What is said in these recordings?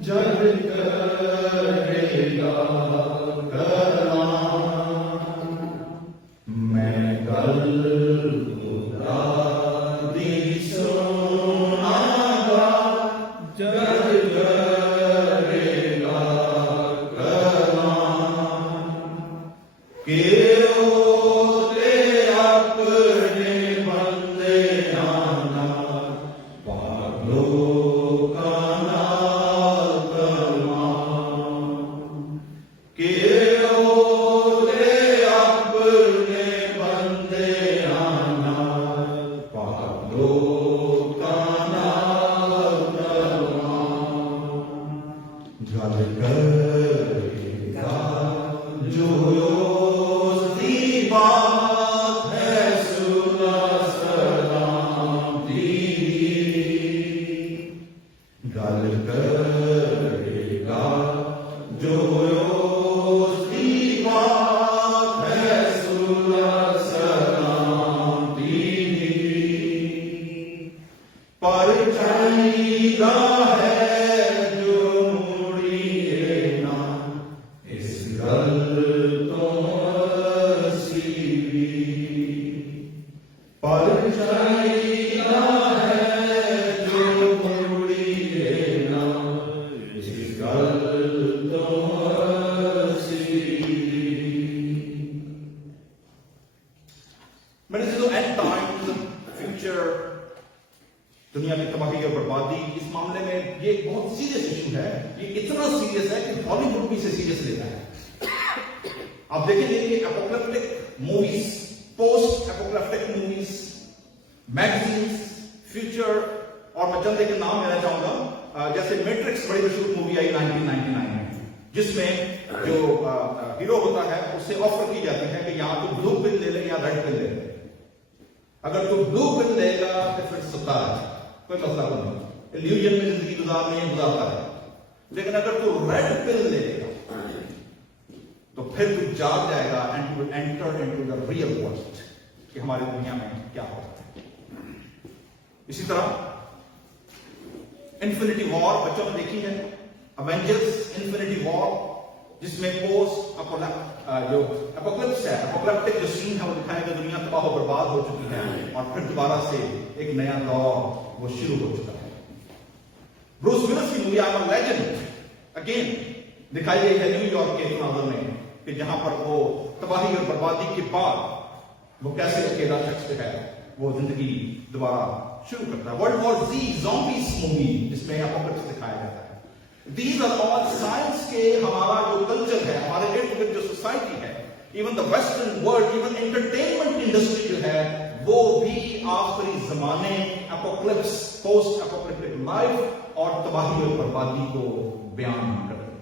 جب کرے گا کلام میں کل خدا دی سنا گا جب کرے گا کلام کہ ہوتے اپنے بندے آنا پاگلوں کا دنیا کی تباہی اور بربادی اس معاملے میں یہ ایک بہت سیریس ایشو ہے. یہ اتنا سیریس ہے کہ ہالی ووڈ بھی اسے سیریس لیتا ہے. آپ دیکھیں گے کہ apocalyptic movies, post apocalyptic movies, magazines, future, اور میں چند کے نام لینا چاہوں گا. جیسے میٹرکس بڑی مشہور مووی آئی 1999 میں، جس میں جو ہیرو ہوتا ہے اس سے آفر کی جاتی ہے کہ یہاں تو بلو پل لے لے یا ریڈ پل لے لے. اگر تو بلو پل لے گا تو پھر ستارہ ہے، کوئی مسئلہ نہیں، ایلیوژن میں زندگی گزارنے گزارتا ہے. لیکن اگر تو ریڈ پل لے گا تو پھر تو جاگ جائے گا and to enter into the real world کہ ہماری دنیا میں کیا ہو رہا ہے. اسی طرح انفینٹی وار بچوں نے دیکھی ہے، ایونجرز انفینٹی وار، جس میں پوسٹ جو اپوکلپس ہے، اپوکلپٹک جو سین ہے وہ دکھائے کہ دنیا تباہ و برباد ہو چکی ہے اور پھر دوبارہ سے ایک نیا دور وہ شروع ہو چکا ہے. بروس ولس کی movie I am a legend again دکھائی گئی ہے نیو یارک کے مناظر میں کہ جہاں پر وہ تباہی اور بربادی کے بعد وہ کیسے اکیلا شخص ہے وہ زندگی دوبارہ شروع کرتا ہے. ورلڈ وار زی زومبیز مووی جس میں اپوکلپس دکھایا جاتا ہے. These are all signs کے ہمارا جو کلچر ہے، ہمارے ارد گرد جو سوسائٹی ہے، even the western world, even entertainment industry جو ہے وہ بھی آخری زمانے، اپوکلپس، پوسٹ اپوکلپٹک لائف اور تباہی اور بربادی کو بیان کرتے ہیں.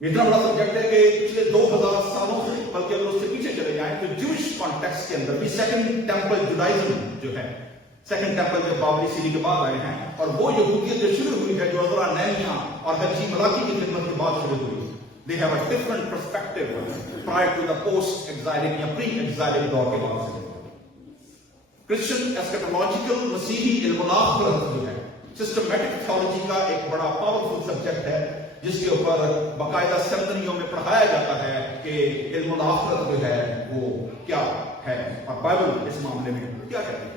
اتنا بڑا سبجیکٹ ہے کہ پچھلے 2000 سالوں سے، بلکہ اگر اس سے پیچھے چلے جائیں تو جوش کانٹیکسٹ کے اندر بھی سیکنڈ ٹیمپل جوڈائزم جو ہے، سیکنڈ ٹیمپل جو بابلی سیری کے بعد آئے ہیں، اور وہ یہودیت جو شروع ہوئی ہے جو عذرا نیمیا اور حجی ملاکی کی خدمت کے بعد شروع ہوئی. They have a different perspective prior to the post-exilic یا pre-exilic دور کے بعد سے. کرسچن ایسکیٹولوجیکل مسیحی علم الآخرت جو ہے، سسٹمیٹک تھیولوجی کا ایک بڑا پاورفل سبجیکٹ ہے جس کے اوپر باقاعدہ سیمنریوں میں پڑھایا جاتا ہے کہ علم الآخرت جو ہے وہ کیا ہے اور بائبل اس معاملے میں کیا کہتی ہے.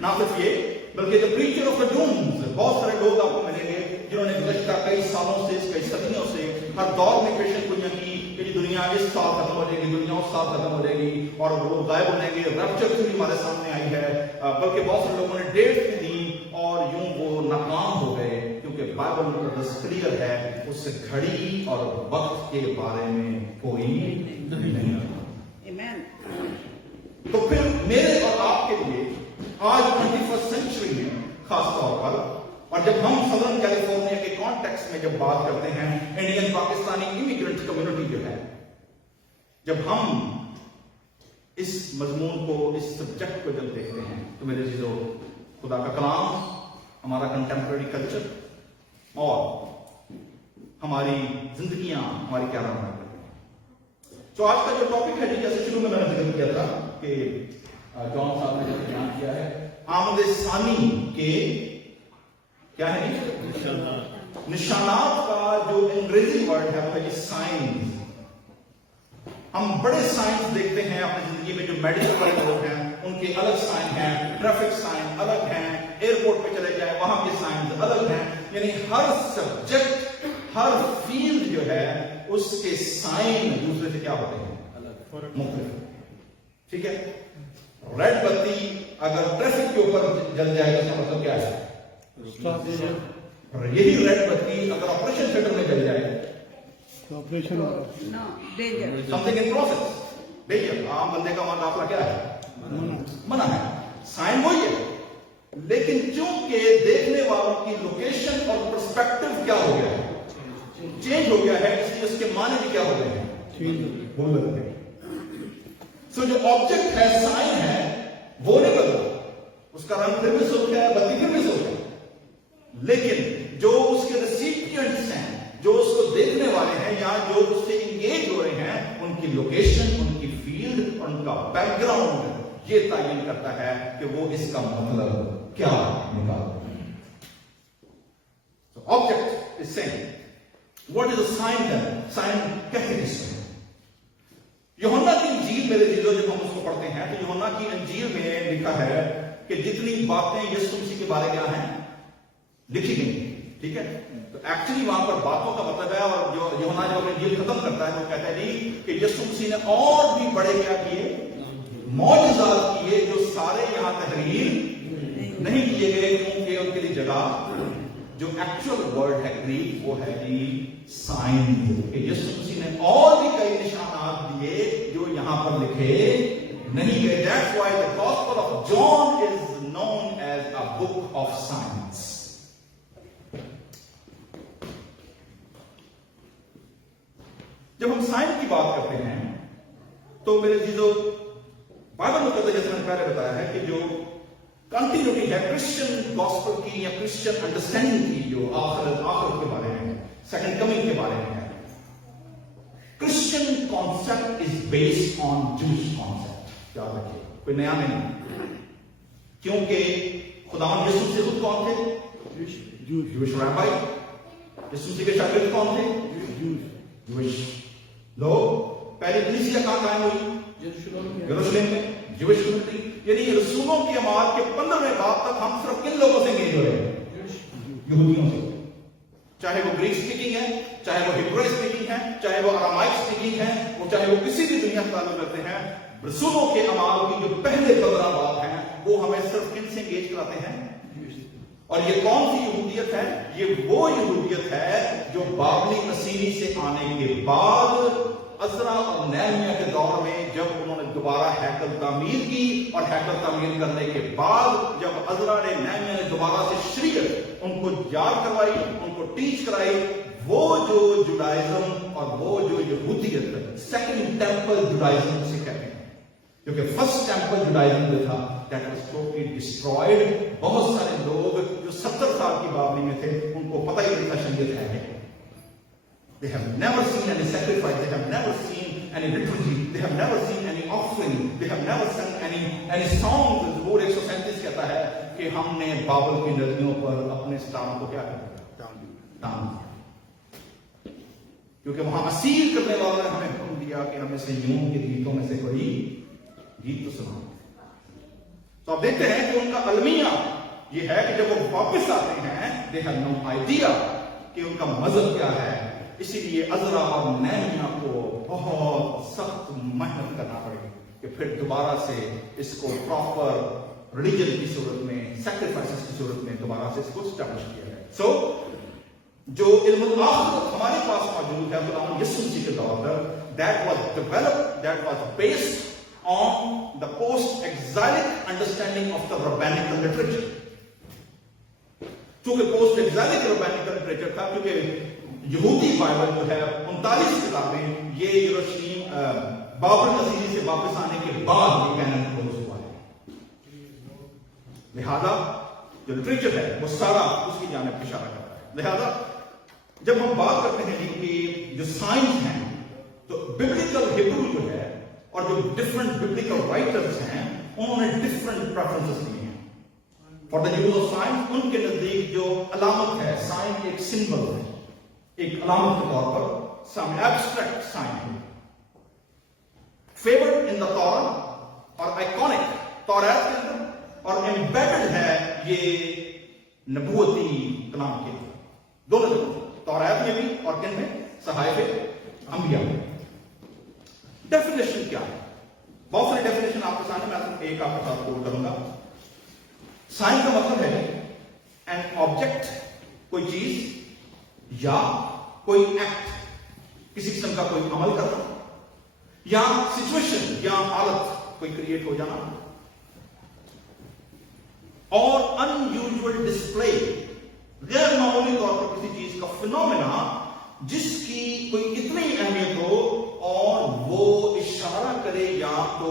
نہ صرف یہ بلکہ جو پریچر آف دا ڈومز، بہت سارے لوگ آپ کو ملیں گے جنہوں نے گزشتہ کئی سالوں سے، کئی صدیوں سے ہر دور میں پیشن گوئیاں کی کہ دنیا اس سال ختم ہو جائے گی، دنیا اس سال ختم ہو جائے گی اور وہ غائب ہونے گے. ریپچر بھی ہمارے سامنے آئی ہے، بلکہ بہت سے لوگوں نے ڈیٹ بھی دی اور یوں وہ ناکام ہو گئے کیونکہ بائبل مقدس کلیئر ہے، اس سے گھڑی اور وقت کے بارے میں کوئی نہیں. تو پھر میرے اور آپ کے لیے آج 21st سینچری میں خاص طور پر، اور جب ہم سدرن کیلیفورنیا کے کانٹیکسٹ میں جب بات کرتے ہیں انڈین پاکستانی امیگرنٹ کمیونٹی جو ہے، جب ہم اس مضمون کو، اس سبجیکٹ کو جب دیکھتے ہیں تو میرے عزیزو، خدا کا کلام، ہمارا کنٹمپرری کلچر اور ہماری زندگیاں ہماری کیا رہنمائی کرتی ہیں. تو آج کا جو ٹاپک ہے، جیسے شروع میں نے ذکر کیا تھا کہ جان صاحب نے جو بیان کیا ہے، آمد ثانی کے کیا ہے جی؟ نشانات کا جو انگریزی ورڈ ہے وہ ہے سائنز. ہم بڑے سائنس دیکھتے ہیں اپنی زندگی میں. جو میڈیکل والے لوگ ہیں ان کے الگ سائن ہیں, ٹریفک سائن الگ ہیں, ایئرپورٹ پہ چلے جائیں وہاں کے سائنس الگ ہیں. یعنی ہر سبجیکٹ, ہر فیلڈ جو ہے اس کے سائن دوسرے سے کیا ہوتے ہیں؟ مختلف. ٹھیک ہے. ریڈ بتی اگر ٹریفک کے اوپر جل جائے تو اس کا مطلب کیا ہے؟ اور یہی ریڈ بتی اگر آپریشن تھیٹر میں جل جائے operation something in process, danger. عام بندے کا وہاں داخلہ کیا ہے؟ منع ہے. سائن وہی ہے, لیکن چونکہ دیکھنے والوں کی لوکیشن اور پرسپیکٹو کیا ہو گیا ہے, چینج ہو گیا ہے, اس لیے اس کے معنی بھی کیا ہو گئے ہیں؟ بول رہے ہیں. سو جو آبجیکٹ ہے, سائن ہے, وہ نہیں بدلا. اس کا رنگ پھر بھی سرخ ہے, بتی پھر بھی سرخ ہے, لیکن جو اس کے ریسیپینٹس ہیں, جو اس کو دیکھنے والے ہیں یا جو اس سے انگیج ہو رہے ہیں, ان کی لوکیشن, ان کی فیلڈ اور ان کا بیک گراؤنڈ یہ تعین کرتا ہے کہ وہ اس کا مطلب کیا نکالتا ہے. Object is same. What is a sign then? Sign کہتے ہیں اس میں. یوحنا کی انجیل میرے عزیزو جب ہم اس کو پڑھتے ہیں تو یوحنا کی انجیل میں لکھا ہے کہ جتنی باتیں یسوع مسیح کے بارے کیا ہیں لکھی گئی. ٹھیک ہے. تو ایکچولی وہاں پر باتوں کا مطلب ہے, اور جو یوحنا جب اپنی انجیل ختم کرتا ہے وہ کہتا ہے نہیں کہ یسوع مسیح نے اور بھی بڑے کیا کیے, معجزات کیے, جو سارے یہاں تحریر نہیں کیے گئے کیونکہ ان کے لیے جگہ. جو ایکچوئل ورڈ ہے گریک وہ ہے جی سائن. کہ یسوع مسیح نے اور بھی کئی نشانات دیے جو یہاں پر لکھے نہیں گئے. That's why the Gospel of John is known as a book of signs. جب ہم سائن کی بات کرتے ہیں تو میرے عزیزو بائبل مقدس جیسے میں نے پہلے بتایا ہے کہ جو کنٹینیوٹی ہے کرسچن گاسپل کی یا کرسچن انڈرسٹینڈنگ کی, جو آخرت کے بارے میں, سیکنڈ کمنگ کے بارے میں ہے. Christian concept is based on جوش کانسیپٹ. یاد رکھیے, کوئی نیا نہیں. کیونکہ خداوند یسوع مسیح خود کون تھے؟ جوش رابائی. یسوع مسیح کے شاگرد کون تھے؟ جوش لوگ. پہلی کلیسیا کہاں قائم ہوئی؟ یروشلم میں. جوش کمیونٹی. یعنی رسولوں کی جماعت کے 15ویں باب تک ہم صرف کن لوگوں سے انگیج ہو رہے ہیں؟ یہودیوں سے. چاہے وہ گریک اسپیکنگ ہے, چاہے وہ ہیبرو اسپیکنگ ہے, چاہے وہ ارامائک اسپیکنگ ہے, وہ چاہے وہ کسی بھی دنیا سے تعلق رکھتے ہیں. رسولوں کے اعمال کی جو پہلے 15 باب ہیں وہ ہمیں صرف کن سے انگیج کراتے ہیں؟ اور یہ کون سی یہودیت ہے؟ یہ وہ یہودیت ہے جو بابلی اسیری سے آنے کے بعد عزرا اور نہمیہ کے دور میں جب انہوں نے دوبارہ ہیکل تعمیر کی, اور ہیکل تعمیر کرنے کے بعد جب عزرا نے نہمیہ نے دوبارہ سے شریعت ان کو یاد کروائی, ان کو ٹیچ کرائی, وہ جو جوڈائزم اور وہ جو یہودیت سیکنڈ ٹیمپل جوڈائزم سے کہتے ہیں. کیونکہ فرسٹ ٹیمپل جوڈائزم جو تھا that was totally destroyed. بہت سارے لوگ جو 70 سال کی بابلی میں تھے ان کو پتہ ہی نہیں تھا شریعت ہے. They have never seen any sacrifice. They have never seen any liturgy. They have never seen any offering. They have never sung any songs. زبور 137 کہتا ہے کہ ہم نے بابل کی ندیوں پر اپنے ستاروں کو کیا کیا؟ دان دیا. کیونکہ وہاں اسیر کرنے والوں نے ہمیں حکم دیا کہ ہمیں سے یوں کے گیتوں میں سے کوئی گیت تو سناؤ. تو آپ دیکھتے ہیں کہ ان کا المیہ یہ ہے کہ جب وہ واپس آتے ہیں they have no idea کہ ان کا مذہب کیا ہے. اسی لیے عزرا اور نہمیہ کو بہت سخت محنت کرنا پڑی کہ پھر دوبارہ سے اس کو پراپر ریلیجن کی صورت میں, سیکریفائسز کی صورت میں دوبارہ سے اس کو اسٹیبلش کیا ہے. سو جو علم الآخرت ہمارے پاس موجود ہے خداوند یسوع مسیح کے دور پر, that was developed, that was based on the post-exilic understanding of the rabbinical literature. چونکہ post-exilic rabbinical literature تھا, کیونکہ یہودی بائبل جو ہے 39 کتابیں یہ یروشلم بابل اسیری سے واپس آنے کے بعد یہ کہنا کلوز ہوا ہے. لہذا جو لٹریچر ہے وہ سارا اس کی جانب اشارہ کرتا ہے. لہذا جب ہم بات کرتے ہیں کہ جو سائنس ہیں تو ببلیکل ہیبرو جو ہے اور جو ڈفرنٹ ببلیکل رائٹرز ہیں انہوں نے ڈفرنٹ پریفرنسز دیے ہیں. For the use of sign ان کے نزدیک جو علامت ہے، سائن ایک سمبل ہے، ایک علامت کے طور پر سامنے ایبسٹریکٹ سائن ہے. فیورڈ ان دا تورا اور آئیکونک توریت کے اندر، اور ایمبیڈڈ ہے یہ نبوتی کلام کے اندر، دونوں جگہ توریت میں بھی اور کن میں، صحائف انبیاء میں. ڈیفینیشن کیا ہے؟ بہت ساری ڈیفینیشن آپ کے سامنے، میں صرف ایک آپ کے ساتھ کوٹ کروں گا. سائن کا مطلب ہے این آبجیکٹ، کوئی چیز یا کوئی ایکٹ، کسی قسم کا کوئی عمل کرنا، یا سچویشن یا حالت کوئی کریٹ ہو جانا، اور ان یوزول ڈسپلے، غیر معمولی طور پر کسی چیز کا فنومینا جس کی کوئی اتنی اہمیت ہو اور وہ اشارہ کرے یا تو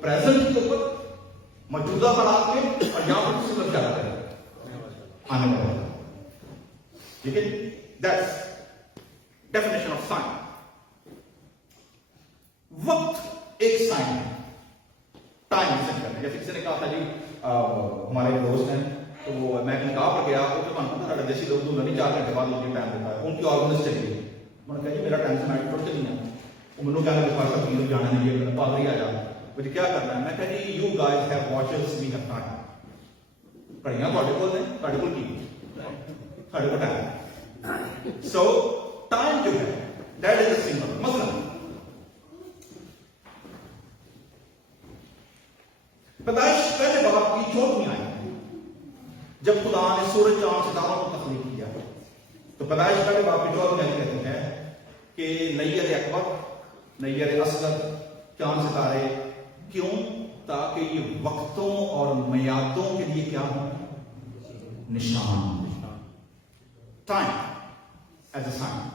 پریزنٹ کے اوپر، موجودہ حالات میں، اور یا پھر کسی پر کیا کرے، آنے والا. ٹھیک ہے، دیٹس ڈیفینیشن آف سائن. وقت ایک سائن ہے، ٹائم سینڈ کرنا. جیسے کسی نے کہا تھا جی ہمارے ایک دوست ہیں، تو وہ میں کہا پر گیا، وہ تو پتا دیسی لوگ تو نہیں 4 گھنٹے بعد مجھے ٹائم دیتا ہے، ان کی آرگنائز چلی گئی. میں نے کہا جی میرا ٹائم سے نائٹ پر چلی ہے. وہ مجھے کہا کہ فارسا پیر جانا نہیں ہے، پادری آ جانا، مجھے کیا کرنا ہے؟ میں کہا جی you guys have watches, we have time. پڑھیاں تھوڑے کول نے، تھوڑے کول کی تھوڑے کو ٹائم. سو ٹائم جو ہے دیٹ از اے سمبل. مثلا پیدائش پہلے باپ کی چوٹ میں آئی جب خدا نے سورج چاند ستاروں کو تخلیق کیا، تو پیدائش پہلے باپ کی چوٹ میں آئی کہتے ہیں کہ نیر اکبر، نیر اصغر، چاند ستارے. کیوں؟ تاکہ یہ وقتوں اور میادوں کے لیے کیا ہوں؟ نشان. Time as a sign.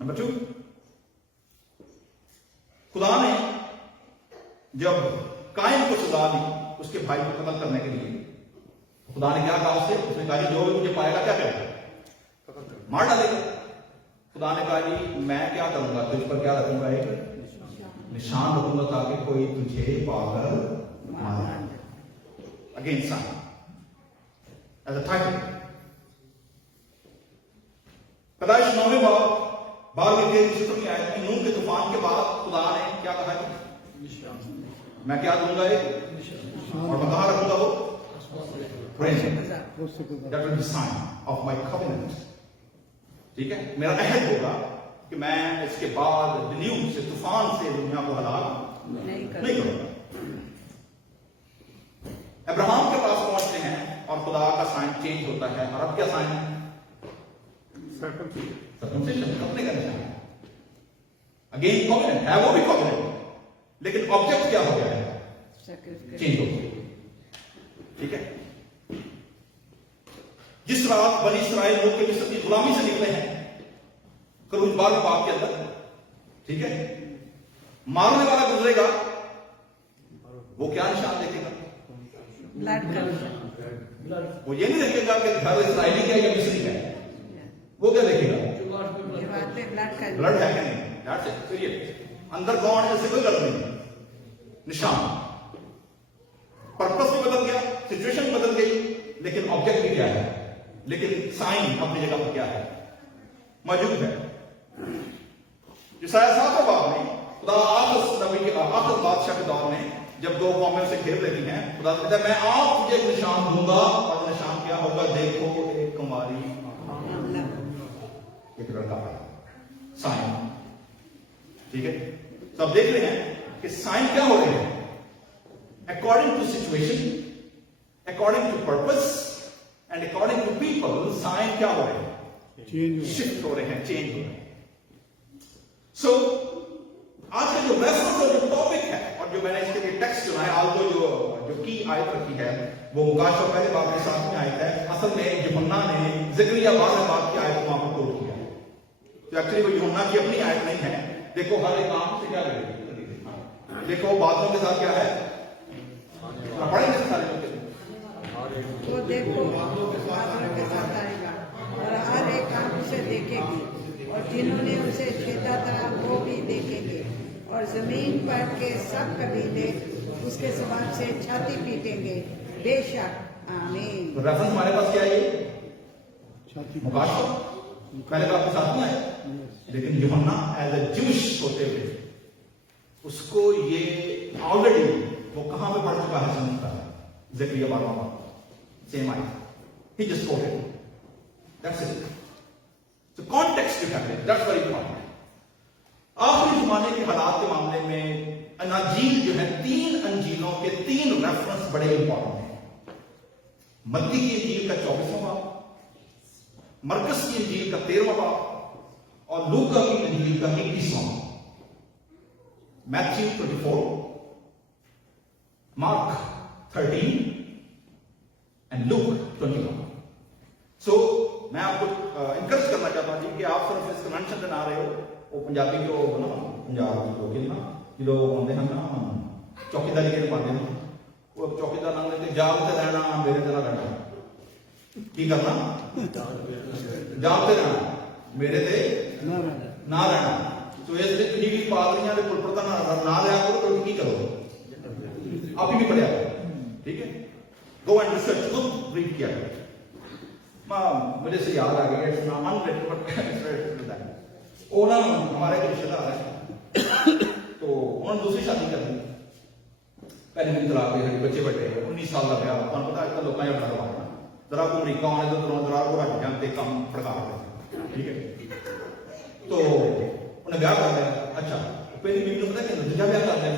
Number 2، خدا نے جب قائم کو سزا دی اس کے بھائی کو قتل کرنے کے لیے، خدا نے کیا کہا اس سے؟ اس نے کہا جی جو بھی مجھے پائے گا کیا کرے گا؟ مار ڈالے گا. خدا نے کہا جی میں کیا کروں گا؟ تجھ پر کیا رکھوں گا؟ ایک نشان رکھوں گا تاکہ کوئی تجھے پا کر مارے. Again sign as a title. پیدائش 9ویں باب 12 آئے کہ نوح کے طوفان کے بعد خدا نے کیا کہا کہ میں کیا دوں گا ایک، اور میں کہاں رکھوں گا؟ وہ that will be sign of my covenant. ٹھیک ہے، میرا عہد ہوگا کہ میں اس کے بعد دلیو سے، طوفان سے دنیا کو ہلاک نہیں کروں گا. ابراہیم کے پاس پہنچتے ہیں اور خدا کا سائن چینج ہوتا ہے. اور اب کیا سائن ہے؟ سرکمسیشن، کپڑے کا نشان ہے. اگین کووننٹ ہے، وہ بھی کووننٹ، لیکن آبجیکٹ کیا ہو گیا ہے؟ چینج ہو گیا. ٹھیک ہے. جس رات بنی اسرائیل لوگ کے مصر کی غلامی سے نکلے ہیں، خروج 12 باب کے اندر، ٹھیک ہے، مارنے والا گزرے گا، وہ کیا نشان دیکھے گا؟ وہ یہ نہیں دیکھے گا کہ گھر اسرائیلی کیا یا مصری ہے. وہ کیا دیکھے گا؟ بلڈ ہے کہ نہیں. اندر کون ہے؟ کوئی غلط نہیں. نشان. پرپس بھی بدل گیا، سچویشن بدل گئی، لیکن آبجیکٹ بھی کیا ہے؟ لیکن سائن اپنی جگہ پر کیا ہے؟ موجود ہے. یسایہ 7 باب میں خدا آخر بادشاہ کے دور میں جب 2 قومیں اسے گھیر لیتی ہیں، خدا کہتا ہے میں آپ تجھے ایک نشان دوں گا، اور نشان کیا ہوگا؟ دیکھو ایک کماری، ایک لڑکا ہے. سائن. ٹھیک ہے. تو اب دیکھ رہے ہیں کہ سائن کیا ہو رہے ہیں؟ According to situation, according to purpose, and according to people, sign کیا ہو رہے ہیں؟ شفٹ ہو رہے ہیں، چینج ہو رہے ہیں. سو آج کا جو ریفرنس اور جو ٹاپک ہے، اور جو میں نے اس کے لیے ٹیکسٹ چنا ہے، آلدو جو کی آیت رکھی ہے وہ مکاشفہ پہلے باب کے 7 آیت ہے. اصل میں یوحنا نے زکریا 12 باب کی آیت کو وہاں پر کوٹ کیا ہے. تو ایکچولی وہ یوحنا کی اپنی آیت نہیں ہے. دیکھو ہر ایک کام سے کیا کرے گی، دیکھو باتوں کے ساتھ کیا ہے، پڑھیں گے سارے لوگ. وہ دیکھو بادلوں کے ساتھ آئے گا اور ہر ایک آنکھ اسے دیکھے گی، اور جنہوں نے اسے چھیدا تھا وہ بھی دیکھیں گے، اور زمین پر کے سب قبیلے اس کے ثواب سے چھاتی پیٹیں گے. بے شک आमीन। तो रेफरेंस हमारे पास क्या है? छाती मुकाशवा पहले तो आपके साथ नहीं आया, लेकिन यूहन्ना एज ए ज्यूश होते हुए उसको ये ऑलरेडी वो कहां पे पढ़ चुका है समझता है। Zakaria 12 same I he just coated that's it. So context जो है दैट्स वेरी इंपॉर्टेंट। आखिरी जमाने के हालात के मामले में अनाजील जो है, 3 अंजीलों के 3 रेफरेंस बड़े इंपॉर्टेंट हैं। मत्ती की इंजील का 24वां बाब, मरकस की इंजील का 13वां बाब और लूका की इंजील का 21वां बाब। Matthew 24, mark 13 and look 21। सो मैं आपको इंकरेज करना चाहता हूं जी कि आप सिर्फ इस कन्वेंशन से ना रहे हो। वो पंजाबी जो ना पंजाब लोग ना जो आते हैं ना चौकीदारी के पाते हैं, वो चौकीदार नाम लेते जागते रहना मेरे तरह रहना की करना जागते रहना मेरे ते ना रहना ना रहना। तो इसलिए तुझी भी पादरियां कुल प्रधान ना लिया करो तो की करो आप ही भी पढ़िया करो, ठीक है। गो एंड रिसर्च खुद रीड किया करो। मुझे से याद आ गया इट्स नॉट अनरिलेटेड वो ना हमारे एक रिश्तेदार है तो उन्होंने दूसरी शादी कर ली। पहले दिन तलाक दे बच्चे बड़े 19 साल का ब्याह तुम पता अजकल लोगों ने बड़ा रवाज जरा को अमरीका आने तो जरा को हट जाते काम फड़का देते, ठीक है। तो उन्हें ब्याह कर लिया। अच्छा पहली बीवी ने पता कि दूसरा ब्याह कर लिया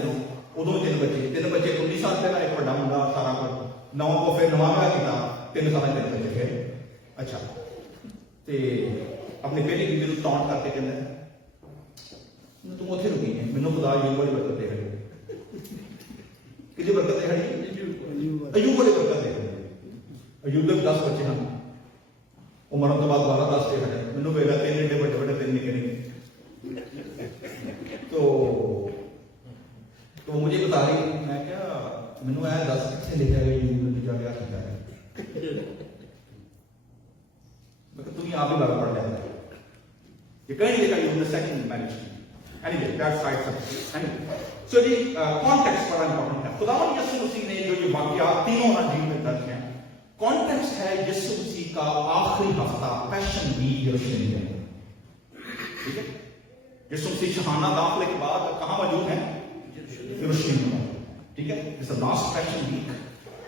उदों 3 बच्चे 19 साल पहला एक बड़ा मुंडा सारा कुछ नौ को फिर नवा ब्याह किया 3 साल 3 बच्चे फिर। अच्छा ते अपनी पहली बीवी को टॉन्ट करके कहते तुम उत्थे रुकी है मैनू खुदा अयूब वाली बरकत दे रही कि बरकत दे रही अयूब वाली बरकत दे रही। अयूब के 10 बच्चे हैं, वो मरण तो बाद 12 10 से है मैनू पहला 3 एडे बड़े बड़े 3 निके निके। तो मुझे बता रही मैं क्या मैनू ऐ 10 कितने लिखा है अयूब ने दूसरा ब्याह किया है। तुम आप ही बात पढ़ लेते ये कहीं लिखा use the second marriage. Anyway that's side subject. So जी कॉन्टेक्स्ट बड़ा इंपॉर्टेंट है। खुदावंद यीशु मसीह ने जो ये वाकयात तीनों अंजील में दर्ज हैं, कॉन्टेक्स्ट है यीशु मसीह का आखिरी हफ्ता पैशन वीक यरूशलेम में, ठीक है। यीशु मसीह शहाना दाखिले के बाद कहां मौजूद है? यरूशलेम में, ठीक है। It's the last passion week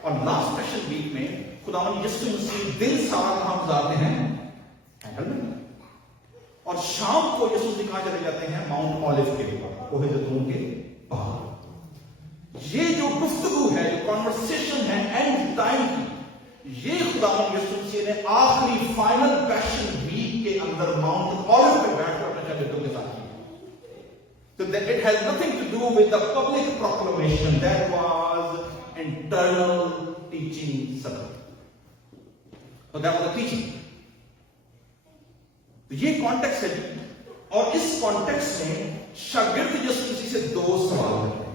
और लास्ट पैशन वीक में खुदावंद यीशु मसीह दिन सारा कहां गुजारते हैं? और शाम को यीशु मसीह कहां चले जाते हैं? माउंट ऑलिव के ऊपर, कोहे जैतून के पहाड़। ये जो गुफ्तगू है, जो कॉन्वर्सेशन है एंड टाइम की, ये खुदावंद यीशु मसीह ने आखिरी फाइनल पैशन वीक के अंदर माउंट ऑलिव पे बैठकर अपने शागिर्दों के साथ की। So that it has nothing to do with the public proclamation, that was internal teaching circle. So that was the teaching. तो ये कॉन्टेक्स्ट है जी, और इस कॉन्टेक्स्ट में शागिर्द यीशु मसीह से 2 सवाल करते हैं।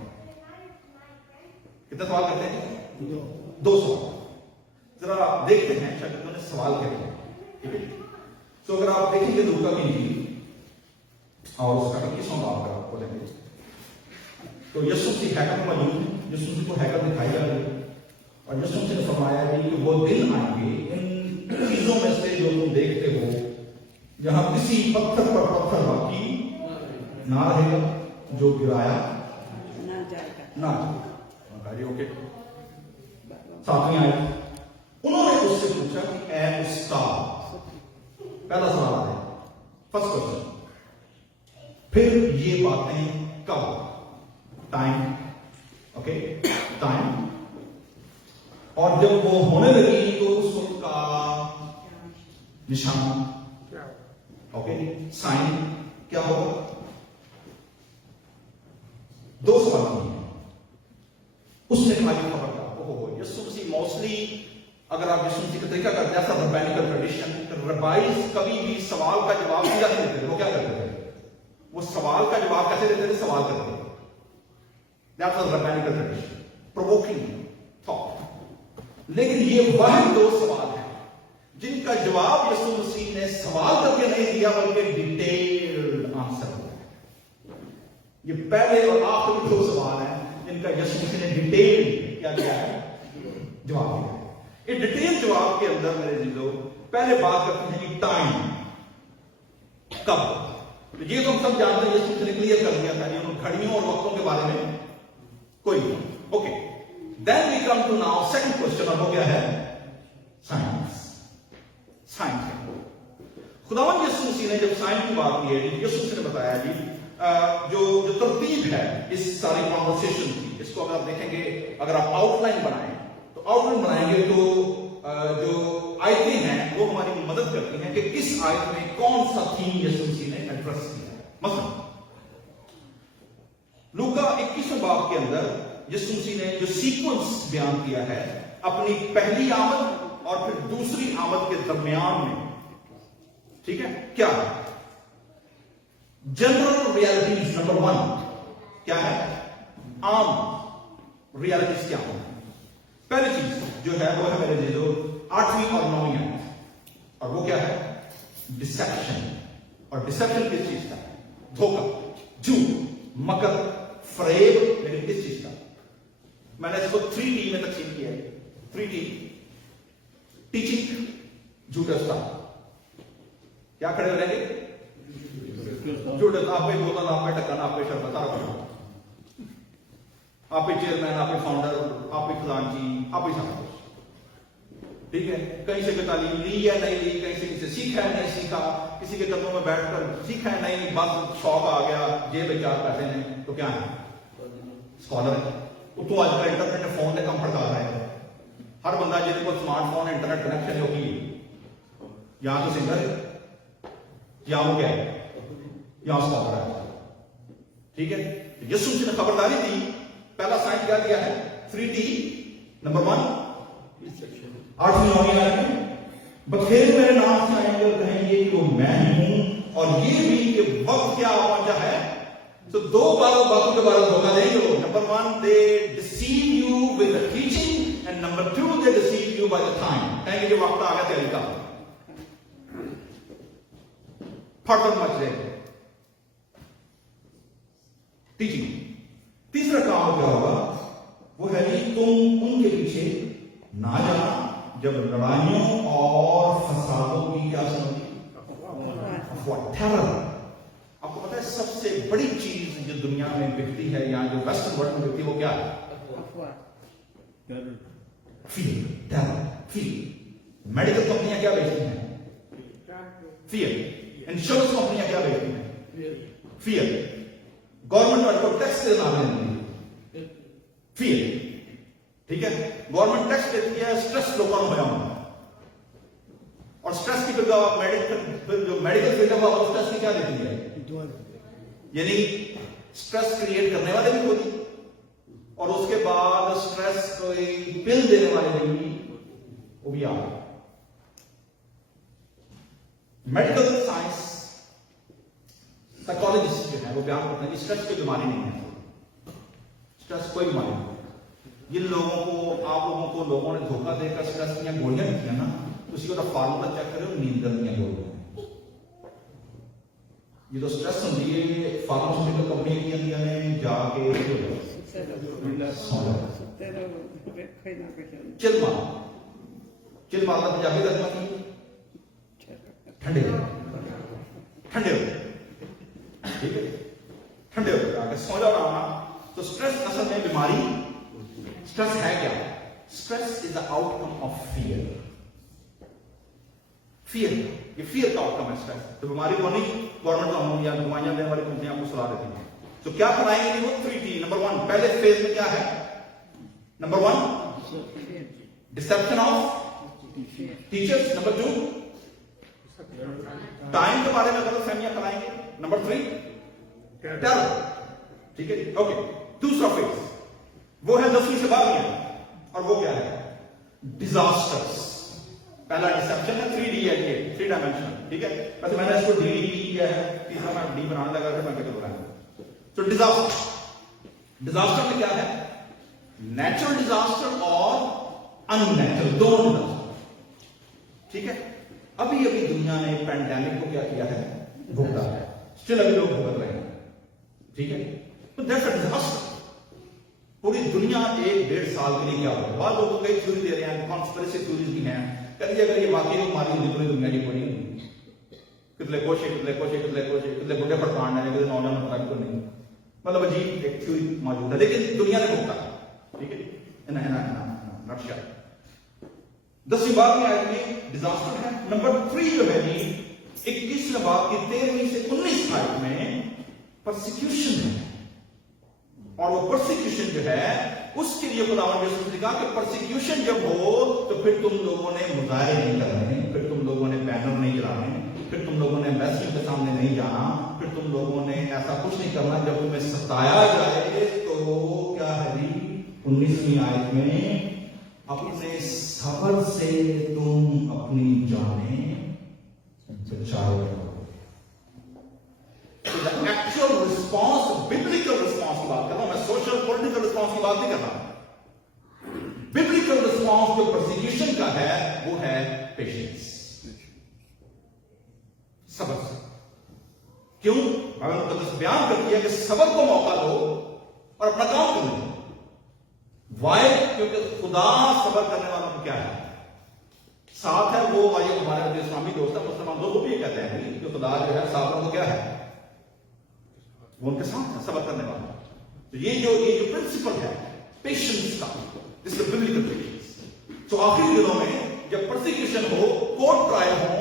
कितने सवाल करते हैं? 2 सवाल। जरा देखते हैं शागिर्दों ने सवाल किए हैं, ठीक है। तो अगर आप देखेंगे लूका की इंजील और उसका 21वां बाब का आपको देखेंगे तो यीशु मसीह हैकल में मौजूद है। यीशु मसीह को हैकल दिखाई जा रही है और यीशु मसीह ने फरमाया कि वो दिन आएंगे इन चीजों में से जो तुम देखते हो जहां किसी पत्थर पर पत्थर बाकी ना रहेगा, जो गिराया ना जाएगा ना। ओके, 7वीं आयत। उन्होंने उससे पूछा कि ऐ उस्ताद, पहला सवाल है, फर्स्ट क्वेश्चन, फिर ये बातें कब? Time, okay, time. और जब वो होने लगी तो उस वक्त का निशान, ओके, साइन क्या होगा? 2 सवाल किए। उसने कहा ये खबर था, ओहो, यीशु मसीह मोस्टली अगर आप यीशु मसीह का तरीका करते हैं, ऐसा रब्बानिकल ट्रेडिशन, रब्बाइज कभी भी सवाल का जवाब सीधा नहीं देते थे। वो क्या करते थे? वो सवाल का जवाब कैसे देते थे? सवाल करते थे। That was rabbinical tradition, provoking thought. लेकिन ये वह 2 सवाल हैं जिनका जवाब यीशु मसीह ने सवाल करके नहीं दिया, बल्कि डिटेल्ड आंसर दिया। ये पहले और आखिरी 2 सवाल हैं जिनका यीशु मसीह ने डिटेल क्या दिया है? जवाब दिया है। ये डिटेल जवाब के अंदर मेरे जीजो पहले बात करते हैं कि टाइम कब, तो ये तो हम सब जानते हैं, ये सूत्र क्लियर कर दिया था, ये उन घड़ियों और वक्तों के बारे में कोई नहीं। Okay, then we come to now second question, और वो क्या है? साइंस। साइंस खुदावंद यीशु मसीह ने जब साइंस की बात की है, यीशु मसीह ने बताया जी जो तरतीब है इस सारी कॉन्वर्सेशन की, इसको अगर आप देखेंगे, अगर आप आउटलाइन बनाएं तो आउटलाइन बनाएंगे तो जो आयतें हैं वो हमारी मदद करती हैं कि किस आयत में कौन सा थीम यीशु मसीह ने एड्रेस किया है। मसलन लूका 21वें बाब के अंदर यीशु मसीह ने जो सीक्वेंस बयान किया है अपनी पहली आमद और फिर दूसरी आमद के दरमियान में, ठीक है, क्या है? जनरल रियलिटीज नंबर 1 क्या है? आम रियलिटीज क्या है? पहली चीज जो है वो है मेरे जो 8वीं और 9वीं आयत, और वो क्या है? डिसेप्शन। और डिसेप्शन किस चीज का? धोखा, झूठ, मकर, फरेब, लेकिन किस चीज का? मैंने इसको 3D में तकसीम किया है। 3D टीचिंग, झूठा स्टाफ, क्या खड़े हो जाएंगे? झूठे, आप पे बोतल, आप पे ढक्कन, आप पे शरबत, सारा कुछ, आप पे चेयरमैन, आप पे फाउंडर, आप पे खजांची, आप पे सारा कुछ, ठीक है। कहीं से तालीम ली या नहीं ली, कहीं से किसी सीखा है नहीं सीखा, किसी के कदमों में बैठकर सीखा है नहीं, बस शौक आ गया, जेब में 4 पैसे ने, तो क्या है? स्कॉलर है। तो आजकल इंटरनेट फोन ने कम फड़का रहा है, हर बंदा जिसके को स्मार्टफोन इंटरनेट कनेक्शन होगी, या तो सिंगर है या वो क्या है, या स्कॉलर है, ठीक है। यीशु मसीह ने खबरदारी दी, पहला साइन क्या दिया है? 3D नंबर 1 8वीं 9वीं आयत में, बखेर मेरे नाम से आएंगे और कहेंगे कि वो मैं ही हूं, और ये भी कि वक्त क्या पहुंचा है। तो 2 बातों के बारे में धोखा देंगे लोग। Number 1 they deceive you with the teaching, and number 2 they deceive you by the time, कहेंगे कि वक्त आ गया तेरी का, फर्दर मच जाएगा टीचिंग। तीसरा काम क्या होगा? वो है कि तुम उनके पीछे ना जाना जब लड़ाइयों और फसादों की क्या सुनोगी? टेरर। आपको पता है सबसे बड़ी चीज जो दुनिया में बिकती है, या जो वेस्टर्न वर्ल्ड में बिकती है, वो क्या है? Fear, terror, fear. मेडिकल कंपनियां क्या बेचती हैं? फियर। इंश्योरेंस कंपनियां क्या बेचती हैं? फियर। गवर्नमेंट आपको टैक्स देना है, फियर, ठीक है। गवर्नमेंट टैक्स देती है, स्ट्रेस लोगों को होया होता है, और स्ट्रेस की जगह मेडिकल फील्ड है वो स्ट्रेस की क्या देती है? यानी स्ट्रेस क्रिएट करने वाले भी होती, और उसके बाद स्ट्रेस कोई बिल देने वाले भी वो भी आ गए। मेडिकल साइंस साइकोलॉजिस्ट जो है वो बयान करते हैं कि स्ट्रेस कोई बीमारी नहीं है, स्ट्रेस कोई बीमारी नहीं। जिन लोगों को, आप लोगों को लोगों ने धोखा देकर स्ट्रेस की गोलियां दी ना, तो उसी का फार्मूला चेक करो, नींद की गोलियां। ये तो स्ट्रेस होती है, फार्मास्यूटिकल कंपनी की अंदर ने जाके चिल मारना पंजाबी तर्जमा की ठंडे ठंडे हो, ठीक है, ठंडे हो जाके सो जाओ आराम ना। तो स्ट्रेस असल में बीमारी, स्ट्रेस है क्या? Stress is the outcome of fear. Fear, ये फियर का आउटकम है स्ट्रेस। तो बीमारी को नहीं गवर्नमेंट या दवाइयां देने वाली कंपनियां आपको सलाह देती हैं। तो क्या कराएंगे वो? 3D नंबर 1 पहले फेज में क्या है? Number 1 deception of teachers, number 2 time के बारे में गलत फहमियां कराएंगे, नंबर 3 टेरर, ठीक है, ओके। दूसरा फेज वो है 10वीं से 12वीं, और वो क्या है? डिजास्टर्स। पहला डिसेप्शन है, 3D है, ये 3 डायमेंशनल, ठीक है। वैसे मैंने इसको डी किया है, तीसरा मैं डी बनाने लगा, फिर मैं क्या करूंगा। तो डिजास्टर में क्या है? नेचुरल डिजास्टर और अननेचुरल, दोनों डिजास्टर, ठीक है। अभी अभी दुनिया ने पैंडेमिक को क्या किया है? भुगता है, स्टिल अभी लोग भुगत रहे हैं, ठीक है। तो दैट्स अ डिजास्टर। पूरी दुनिया 1-1.5 साल के लिए क्या होगा। बाद लोग कई थ्योरी दे रहे हैं, कॉन्स्पिरेसी थ्योरीज भी हैं, कभी अगर ये वाकई में मारी होगी पूरी दुनिया की कोई नहीं, कितने कितने बुढ़े पठान है, कितने नौजवान पठान को नहीं, मतलब अजीब एक थ्योरी मौजूद है, लेकिन दुनिया ने भुगता। ठीक है, नक्शा 10वीं बात में आयत में डिजास्टर है। नंबर 3 जो है जी 21वें बात की 13वीं से 19 आयत में परसिक्यूशन है, और वो परसिक्यूशन जो है उसके लिए खुदावंद यीशु ने कहा कि परसिक्यूशन जब हो तो फिर तुम लोगों ने मुजाहरे नहीं करने, फिर तुम लोगों ने बैनर नहीं जलाने, फिर तुम लोगों ने एम्बेसी के सामने नहीं जाना, फिर तुम लोगों ने ऐसा कुछ नहीं करना। जब तुम्हें सताया जाए तो क्या है जी 19वीं आयत में, अपने सब्र से तुम अपनी जानें बचाओ। एक्चुअल रिस्पॉन्स, बिब्लिकल रिस्पॉन्स की बात कर रहा हूं मैं, सोशल पॉलिटिकल रिस्पॉन्स की बात नहीं कर रहा। बिब्लिकल रिस्पॉन्स जो परसिक्यूशन का है वो है पेशेंस, सब्र से। क्यों? बाइबल मुकद्दस बयान करती है कि सब्र को मौका दो और अपना काम करो। वाई? क्योंकि खुदा सब्र करने वालों को क्या है, साथ है। वो आइए हमारे इस्लामी दोस्त है, मुसलमान दोस्त भी कहते हैं कि खुदा जो है साथ को क्या है, वो उनके साथ है, सब्र करने वाला। तो ये जो प्रिंसिपल है पेशेंस का, दिस इज बिब्लिकल पेशेंस। तो आखिरी दिनों में जब परसिक्यूशन हो, कोर्ट ट्रायल हो,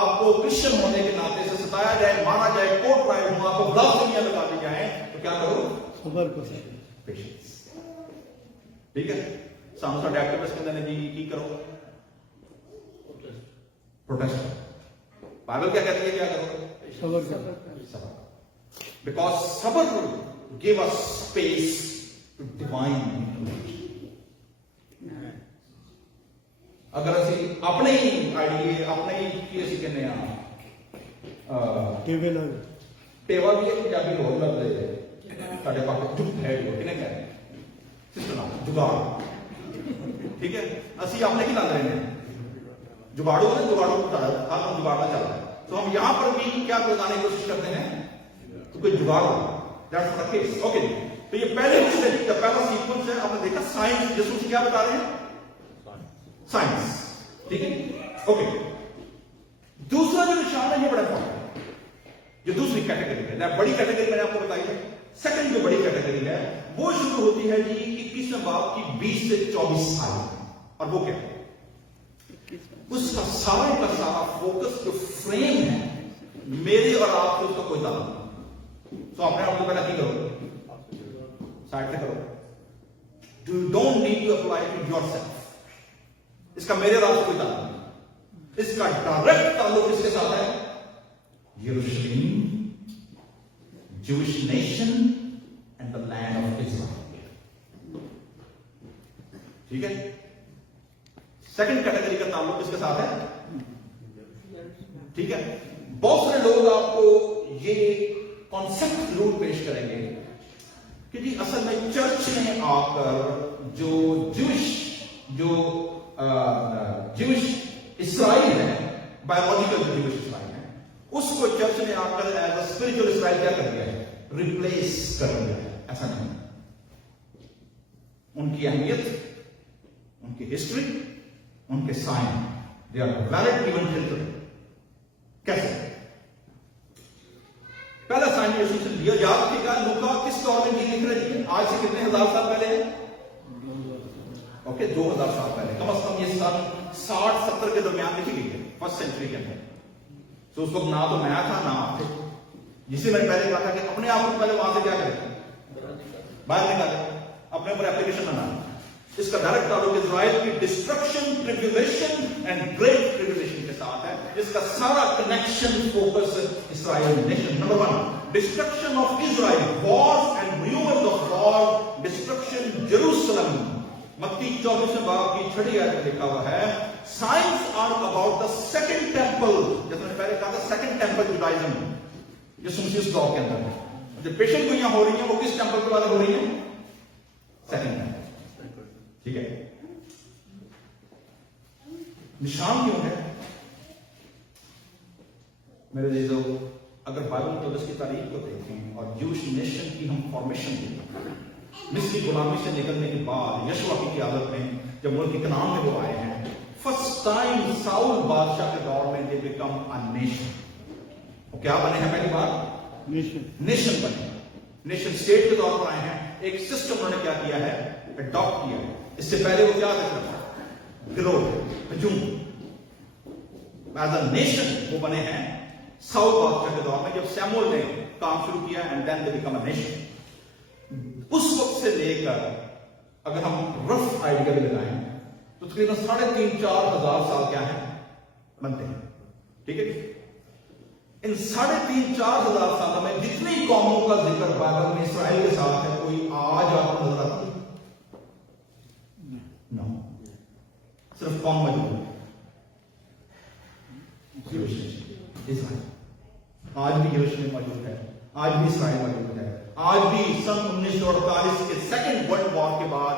आपको क्रिश्चियन होने के नाते से सताया जाए, मारा जाए, कोर्ट ट्रायल हो, आपको ब्लास्फेमी लगा दी जाए, तो क्या करो? सबर को पेशेंस। ठीक है, सामने साडे एक्टिविस्ट कहते हैं जी की करो, प्रोटेस्ट। बाइबल क्या कहती है, क्या करो? सबर को। सबर। Because sabr gave us space to divine intervention. अगर ਅਸੀਂ ਆਪਣੇ ਹੀ ਆਈਡੀਏ, ਆਪਣੇ ਹੀ ਕੀ ਅਸੀਂ ਕਹਿੰਦੇ ਆ टेबल ਟੇਵਾ ਵੀ ਇੱਕ ਪੰਜਾਬੀ ਹੋਰ ਲਫ਼ਜ਼ ਹੈ ਸਾਡੇ ਪਾਸੇ, ਜੁਗ ਹੈ ਜੋ ਕਿਹਨੇ ਕਹਿੰਦੇ ਸਿਸਟਮ ਜੁਗਾੜ। ਠੀਕ ਹੈ, ਅਸੀਂ ਆਪਣੇ ਹੀ ਲੱਗ ਰਹੇ ਨੇ, जुगाड़ू है, जुगाड़ू हम जुगाड़ना चल रहा है। तो हम यहां पर भी क्या बताने की कोशिश करते हैं, तो कोई जुगाड़ हो, दैट्स द केस। ओके, तो ये पहले स्टेज का पहला सीक्वेंस है, आपने देखा साइंस, यीशु क्या बता रहे हैं, साइंस। ठीक है, ओके। दूसरा जो निशान है ये बड़ा इंपॉर्टेंट है, जो दूसरी कैटेगरी है, बड़ी कैटेगरी मैंने आपको बताई है। सेकंड जो बड़ी कैटेगरी है वो शुरू होती है जी 21वें बाब की 20 से 24 आयत, और वो क्या है, उसका सारे का सारा फोकस जो फ्रेम है मेरे और आपके, उसका कोई ताल्लुक नहीं। तो अपने आप को पहले की करो, साइड से करो, you don't need to apply to yourself. इसका मेरे और आपको कोई ताल्लुक नहीं, इसका डायरेक्ट ताल्लुक इसके साथ है यरूशलेम, Jewish nation and the land of Israel। ठीक है, सेकंड कैटेगरी का ताल्लुक किसके साथ है? ठीक है, बहुत सारे लोग आपको ये कॉन्सेप्ट जरूर पेश करेंगे कि जी असल में चर्च ने आकर जो ज्यूइश इसराइल है, बायोलॉजिकल ज्यूइश इसराइल है, उसको चर्च ने आकर एज अ स्पिरिचुअल इसराइल क्या कर दिया है, रिप्लेस कर दिया है। ऐसा नहीं, उनकी अहमियत, उनकी हिस्ट्री, उनके sign, they are valid even till today. कैसे? पहला साइन यीशु से लिया, याद रखिएगा लूका किस दौर में लिख रहे थे, आज से कितने हजार साल पहले है? ओके, 2000 साल पहले, कम से कम ये सन 60-70 के दरमियान लिखी गई है, फर्स्ट सेंचुरी के अंदर। तो उस वक्त ना तो मैं था ना आप थे, जिसे मैंने पहले कहा था कि अपने आप को पहले वहां से क्या करें, बाहर निकाले, अपने ऊपर एप्लीकेशन बनाना। इसका डायरेक्ट ताल्लुक इजराइल की destruction, tribulation and great tribulation के साथ है, जिसका सारा connection focus Israel nation. Number 1, destruction of Israel, Wars and removal of war, destruction Jerusalem. मत्ती 24वें बाब की 6वीं आयत में लिखा हुआ है, signs are about the second temple. जैसे मैंने पहले कहा था, सेकंड टेंपल जुडाइज्म जो सुमसियस लॉ के अंदर है, जो पेशेंट गोइयां हो रही हैं वो किस टेंपल के बारे हो रही हैं, सेकंड टेंपल। ठीक है, निशान क्यों है मेरे अगर बाइबल मुकद्दस की तारीख को देखें और ज्यूइश नेशन की हम फॉर्मेशन देखें, मिस्री गुलामी से निकलने के बाद यशवा की क़यादत में जब मुल्क कनान में वो आए हैं, फर्स्ट टाइम साउल बादशाह के दौर में दे बिकम अ नेशन। क्या बने हैं पहली बार? नेशन बने। नेशन स्टेट के तौर पर आए हैं। एक सिस्टम उन्होंने क्या किया है? अडॉप्ट किया। इससे पहले वो क्या करता था? गिरोह, हजूम। एज अ नेशन वो बने हैं साउल बादशाह के दौर में, जब सैमुअल ने काम शुरू किया, and then they become a nation. उस वक्त से लेकर अगर हम रफ आइडिया भी लगाएं तो तकरीबन 3,500-4 हजार साल क्या है बनते हैं। ठीक है, इन 3,500-4 हजार सालों में जितनी कौमों का जिक्र बाइबल में इसराइल के साथ है, कोई आज आपको नजर आती है? नो, सिर्फ कौन मौजूद है? इसराइल। आज भी यरूशलेम मौजूद है, आज भी इसराइल मौजूद है। आज भी सन 1948 के सेकेंड वर्ल्ड वॉर के बाद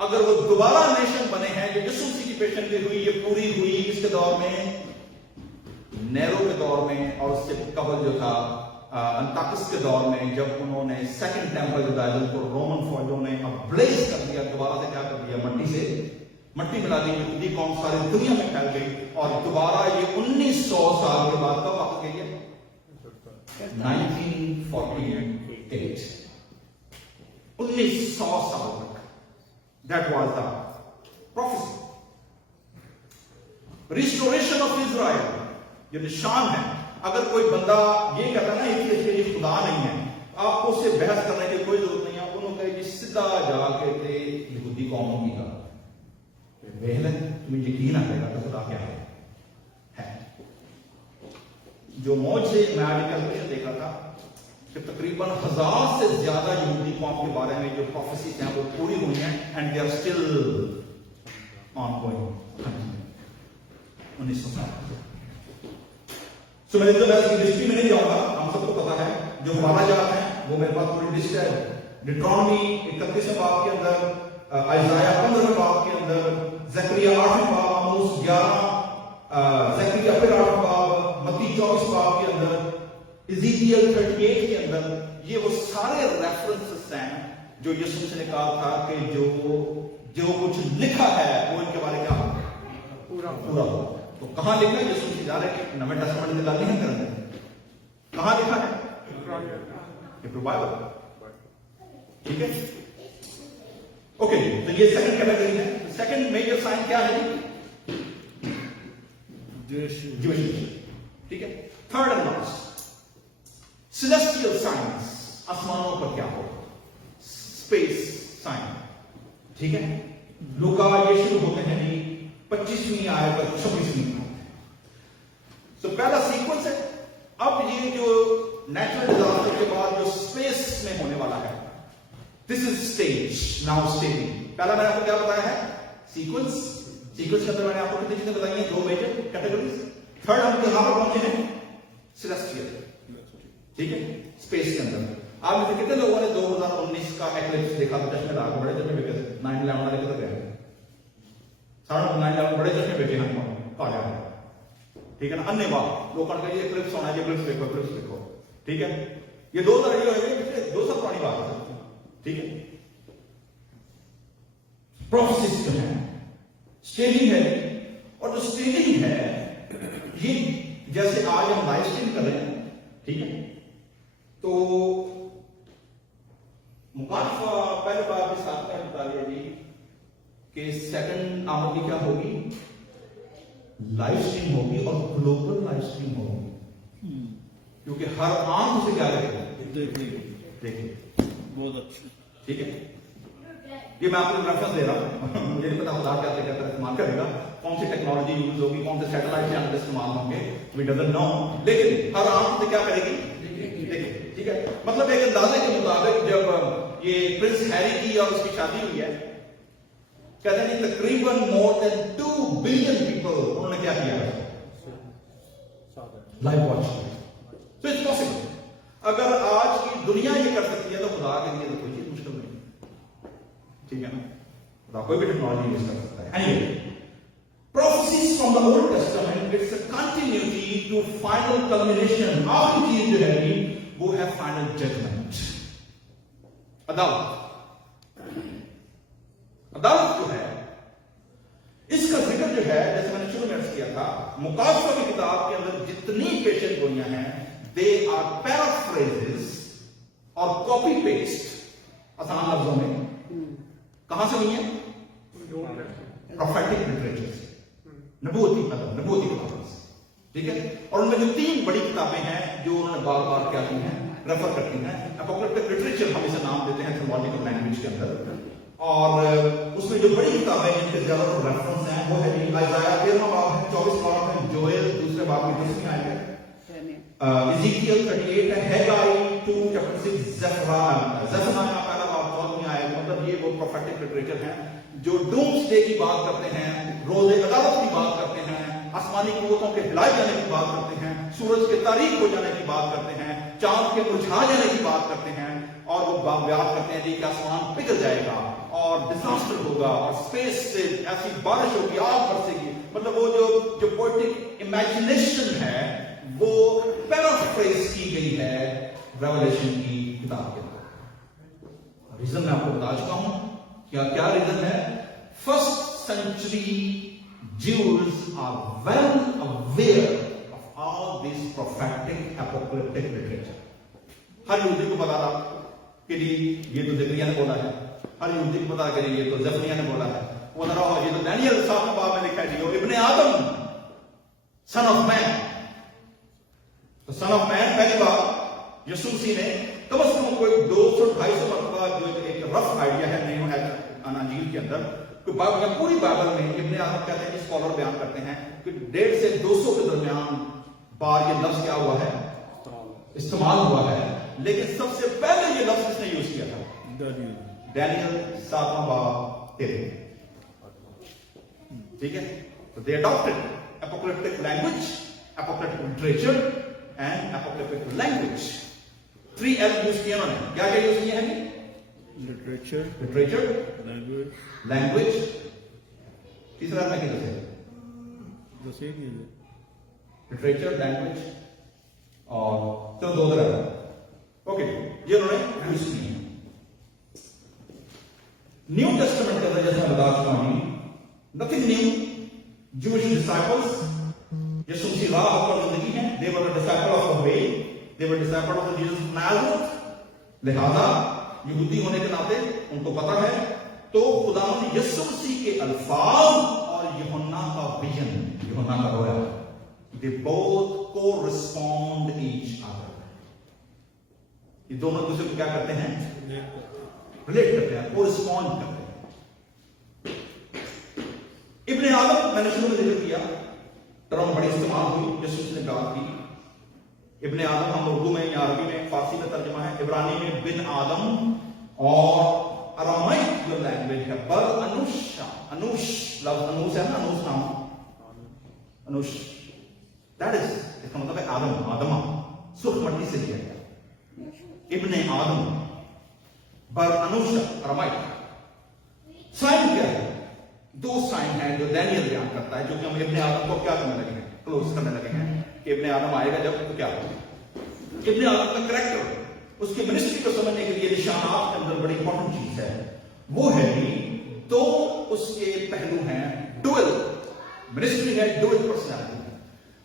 अगर वो दोबारा नेशन बने हैं, जो यीशु मसीह की पेशन की हुई, ये पूरी हुई किसके दौर में? नेरो के दौर में, और उससे कबल जो था अंताकिस के दौर में, जब उन्होंने सेकंड टेंपल जुडाइज्म को रोमन फौजों ने अब्लेज कर दिया, दोबारा से क्या कर दिया? मट्टी मिला दी। यहूदी कौम सारी दुनिया में फैल गई, और दोबारा ये 1900 साल के बाद कब वापस गई है? 1948। 1900 साल तक that was the prophecy. Restoration of Israel ये निशान है। अगर कोई बंदा ये कहता ना कि इसके लिए खुदा नहीं है, आपको उससे बहस करने की कोई जरूरत नहीं है। उन्होंने कहा कि सीधा जाके थे यहूदी कौमों की का तुम्हें यकीन आएगा तो खुदा क्या है। जो मौज से मैं आज कैलकुलेशन देखा था कि तकरीबन 1000 से ज्यादा यहूदी कौम के बारे में जो प्रोफेसीज हैं वो पूरी हुई हैं, and they are still ongoing. 1900 साल। सो मैं हिस्ट्री में नहीं जाऊंगा, हम सबको पता है। जो हमारा जात है वो मेरे पास पूरी लिस्ट है। डिट्रॉनमी 31वें बाब के अंदर, आइज़ाया 15वें बाब के अंदर, ज़करिया 8वें बाब, आमोस 11, ज़करिया फिर 8वें बाब, मत्ती 24 बाब के अंदर, इज़ीकियल 38 के अंदर, ये वो सारे रेफरेंसेस हैं जो यीशु मसीह ने कहा था कि जो कुछ लिखा है वो इनके बारे में क्या पूरा होगा। तो कहां लिखा है? यीशु मसीह जा रहे हैं नवे टेस्टामेंट में लागू नहीं करते। कहां लिखा है? Hebrew Bible. ठीक है, ओके। तो ये सेकंड कैटेगरी है। सेकंड मेजर साइन क्या है? ज्यूइश। ठीक है। Third and last, celestial science, आसमानों पर क्या हो, स्पेस साइन। ठीक है। लूका ये शुरू होते हैं जी 25वीं आयत पर 26वीं आयत। तो पहला सीक्वेंस है। अब ये जो नेचुरल डिजास्टर के बाद जो स्पेस में होने वाला है, this is stage now staging. पहला मैंने आपको क्या बताया है? सीक्वेंस के अंदर मैंने आपको कितनी चीजें बताई हैं? 2 मेजर कैटेगरीज। थर्ड हम यहां पर पहुंचे हैं सेलेस्टियल। ठीक है, स्पेस के अंदर। आप में से कितने लोगों ने 2019 का एक्लिप्स देखा था? चश्मे लगा बड़े चश्मे बेचे, 9/11 वाले किधर गए? 9/11 बड़े चश्मे बेचे हैं काले। ठीक है ना, अन्य बात लोगों ने कहा एक्लिप्स होना है, एक्लिप्स देखो। ठीक है, ये 2000 ये हो पिछले 2 साल पुरानी बात है। ठीक है, प्रोफेसीज जो है, स्टेजिंग है, और जो स्टेजिंग है ये जैसे आज हम लाइव स्ट्रीम कर रहे हैं। ठीक है, तो मुकाफा पहले बार के साथ क्या बता दिया जी कि सेकंड आमद की क्या होगी? लाइव स्ट्रीम होगी, और ग्लोबल लाइव स्ट्रीम होगी, क्योंकि हर आंख से क्या देखिए। बहुत अच्छा। ठीक है, ये मैं आपको रेफरेंस दे रहा हूं। मुझे नहीं पता खुदा क्या इस्तेमाल करेगा, कौन सी टेक्नोलॉजी यूज होगी, कौन से सैटेलाइट चैनल इस्तेमाल होंगे, वी डजंट नो, लेकिन हर आंख से क्या करेगी? देखिए। ठीक है, मतलब एक अंदाजे के मुताबिक जब ये प्रिंस हैरी की और उसकी शादी हुई है, कहते हैं तकरीबन मोर देन 2 बिलियन पीपल उन्होंने क्या किया? Live watch. तो इट्स पॉसिबल। अगर आज की दुनिया ये कर सकती है तो खुदा के लिए तो कोई चीज मुश्किल नहीं। ठीक है ना, खुदा कोई भी टेक्नोलॉजी यूज कर सकता है। Anyway, prophecies from the Old Testament, it's a continuity to final culmination. आखिरी चीज जो है वो है फाइनल जजमेंट, अदालत। मुकाशवा की किताब के अंदर जितनी पेशेंट गोइयां हैं, दे आर पैराफ्रेजेस और कॉपी पेस्ट, आसान लफ्जों में कहां से हुई है? प्रोफेटिक लिटरेचर से, नबूवती किताबों से, ठीक है। और उनमें जो 3 बड़ी किताबें हैं जो उन्होंने बार बार क्या की हैं, रेफर करती हैं। एपोक्रिप्टिक लिटरेचर हम इसे नाम देते हैं थियोलॉजिकल लैंग्वेज के अंदर, और उसमें जो बड़ी किताबें जिनके ज्यादातर रेफरेंस हैं वो है आइजाया 13वां बाब है, 24 बाब है, जोएल दूसरे बाब में 10वीं आयत है, इज़ेकियल 38 है, हैगाई 2 चैप्टर 6, ज़ेफनाया पहला बाब 14वीं आयत। मतलब ये वो प्रोफेटिक लिटरेचर हैं जो डूम्सडे की बात करते हैं, रोज़े अदालत की बात करते हैं, आसमानी कुव्वतों के हिलाए जाने की बात करते हैं, सूरज के तारीक हो जाने की बात करते हैं, चांद के मुरझा जाने की बात करते हैं, और वो बयान करते हैं कि आसमान पिघल जाएगा और डिजास्टर होगा और स्पेस से ऐसी बारिश होगी, आग बरसेगी। मतलब वो जो पोएटिक इमेजिनेशन है वो पैराफ्रेज की गई है रेवलेशन की किताब के अंदर। रीजन मैं आपको बता चुका हूं, क्या रीजन है? First century Jews are well aware of all this prophetic apocalyptic literature. हर यहूदी को पता था कि ये तो ज़करिया ने बोला है, हर यहूदी को पता कि ये तो ज़करिया ने बोला है, वो ना रहा, ये तो दानियल 7वें बाब में लिखा है जी, इब्ने आदम, सन ऑफ मैन। तो सन ऑफ मैन पहली बार यीशु मसीह ने कम से कम कोई 200-250 मरतबा, जो एक रफ आइडिया है नई अनाजील के अंदर, तो पूरी बाइबल में इब्ने आदम कहते हैं, स्कॉलर बयान करते हैं कि 150 से 200 के दरमियान बार ये लफ्ज क्या हुआ है, इस्तेमाल हुआ है। लेकिन सबसे पहले ये लफ्ज किसने यूज किया था? दानियल 7वां बाब 13। ठीक है, तो they adopted apocalyptic language, apocalyptic literature and apocalyptic language. 3L use किया उन्होंने। क्या क्या यूज किया है? लिटरेचर, लैंग्वेज, तीसरा मैं क्या दसे? लिटरेचर, लैंग्वेज और चलो 2 तरह। ओके, ये उन्होंने यूज किए। न्यू टेस्टामेंट के अंदर जैसे मैं बता चुका हूं, नथिंग न्यू। जूइश डिसाइपल्स, यीशु मसीह राह पर जिंदगी है, they were the disciple of the way, they were disciple of the Jesus of Nazareth. लिहाजा यहूदी होने के नाते उनको पता है, तो खुदावंद यीशु मसीह के अल्फाज और यूहन्ना का विजन, यूहन्ना का रोया, दे बोथ कोरिस्पॉन्ड ईच अदर। ये दोनों दूसरे को क्या करते हैं? रिलेट करते हैं, कोरिस्पॉन्ड करते हैं। इब्ने आदम मैंने शुरू में जिक्र किया, टर्म बड़ी इस्तेमाल हुई, यीशु ने बात की। इब्ने आदम हम उर्दू में या अरबी में, फारसी में तर्जुमा है, इब्रानी में बिन आदम, और अरामाइक जो लैंग्वेज है बर अनुषा, अनुष लफ्ज अनुष है ना, अनुष नाम, अनुष, दैट इज, इसका मतलब है आदम, आदमा, सुर्ख मट्टी से लिया गया। इब्ने आदम बर अनुषा अरामाइक। साइन क्या है? 2 साइन है जो दानियल बयान करता है, जो कि हम इब्ने आदम को क्या करने लगे हैं, क्लोज करने लगे हैं कि इब्ने आदम आएगा जब, तो क्या होगा? इब्ने आदम का कैरेक्टर, उसकी मिनिस्ट्री को समझने के लिए निशानात के अंदर बड़ी इंपॉर्टेंट चीज है, वो है कि 2 उसके पहलू हैं, डुअल मिनिस्ट्री है, डुअल पर्सनालिटी है।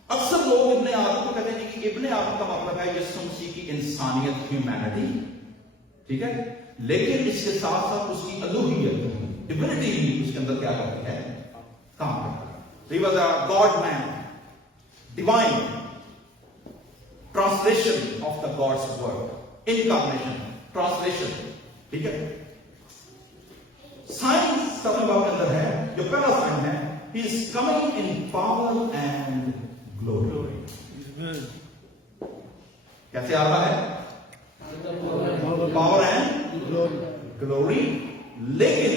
अक्सर लोग इब्ने आदम को कहते हैं कि इब्ने आदम का मतलब है यीशु मसीह की इंसानियत, ह्यूमैनिटी, ठीक है, लेकिन इसके साथ साथ उसकी अलूहियत, डिविनिटी भी उसके अंदर क्या करती है, काम करती है। He was a God man, divine translation of the gods word, incarnation, translation, ठीक है। साइन 7वें बाब के अंदर है, जो पहला साइन है, he is coming in power and glory. कैसे आता है? Power and glory. लेकिन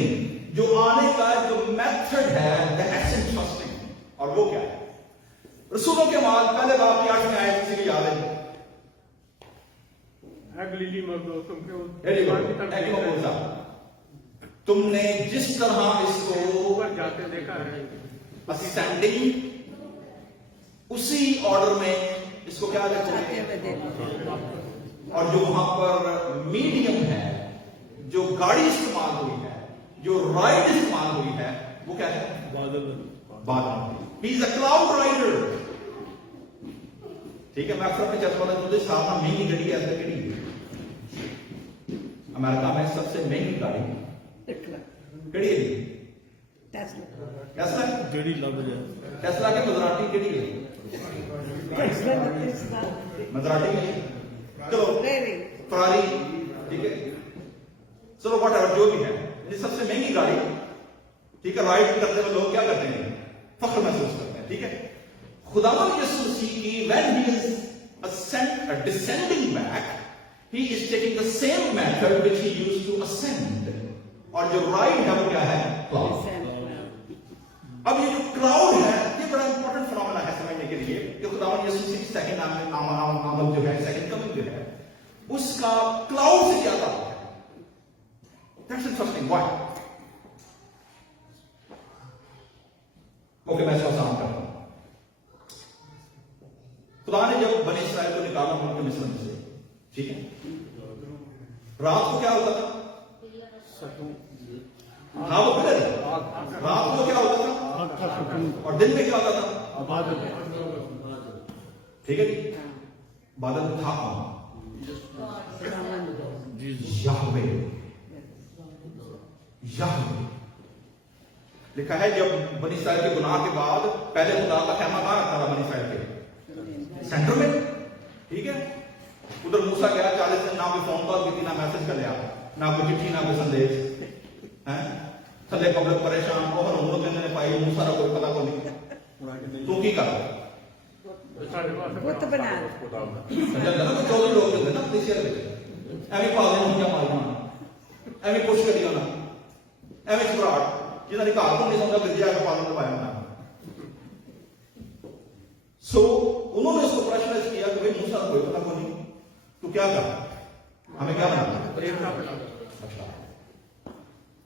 जो आने का जो मेथड है, द एसेंस फर्स्टिंग, और वो क्या है? रसूलों के माल पहले बाब की 8वीं आयत, किसी को याद है? तुमने जिस तरह इसको ऊपर जाते देखा है, असेंडिंग, उसी ऑर्डर में इसको क्या कहते हैं? और जो वहां पर मीडियम है, जो गाड़ी इस्तेमाल हुई है, जो राइड इस्तेमाल हुई है, वो क्या है? बादल। He is a cloud rider. ठीक है, मैं अक्सर अपने चर्च वाले मुझे सामना महंगी गाड़ी ऐसे केड़ी अमेरिका में सबसे महंगी गाड़ी केड़ी है? टेस्ला ਜਿਹੜੀ ਲੱਭ ਜਾ टेस्ला के मजराटी केड़ी है? मजराटी में चलो फरारी, ठीक है, चलो वट एवर जो भी है, ये सबसे महंगी गाड़ी, ठीक है, राइड करते हुए लोग क्या करते हैं? फख्र महसूस करते हैं, ठीक है। खुदावन यीशु मसीह की when he is descending back, he is taking the same method which he used to ascend, और जो राइड है वो क्या है? क्लाउड। अब ये जो क्लाउड है ये बड़ा इंपॉर्टेंट फिनोमेना है समझने के लिए कि खुदावन यीशु मसीह सेकंड आमद जो है, सेकंड कमिंग जो है, उसका क्लाउड से क्या ताल्लुक है? That's interesting. Why? ओके, मैं इसको आसान करता हूं। खुदा ने जब बनी इस्राएल को निकाला उनके मिस्र में से, ठीक है, रात को क्या होता था? हाँ, वो किधर है? रात को क्या होता था? और दिन में क्या होता था? बादल, ठीक है जी, बादल था याहवे। याहवे लिखा है जब बनी इस्राएल के गुनाह के बाद पहले खुदा का खेमा कहां रखा था? बनी इस्राएल के सेंटर में, ठीक है। उधर मूसा गया 40 दिन, ना कोई फोन कॉल की थी, ना मैसेज कर लिया, ना कोई चिट्ठी, ना कोई संदेश है। थले पब्लिक परेशान, और उन्होंने कहने पाई मूसा का कोई पता को नहीं, तू की कर बुत बना जब 14 लोग थे ना देश में, एवं पाल ने क्या मारना, एवं पुश करी होना, एवं घबराहट जिन्होंने घर को नहीं समझा गिरजा का पालन करवाया होना। सो उन्होंने उसको प्रश्न किया कि भाई मूसा कोई पता को नहीं, तू क्या कर, हमें क्या बना? अच्छा,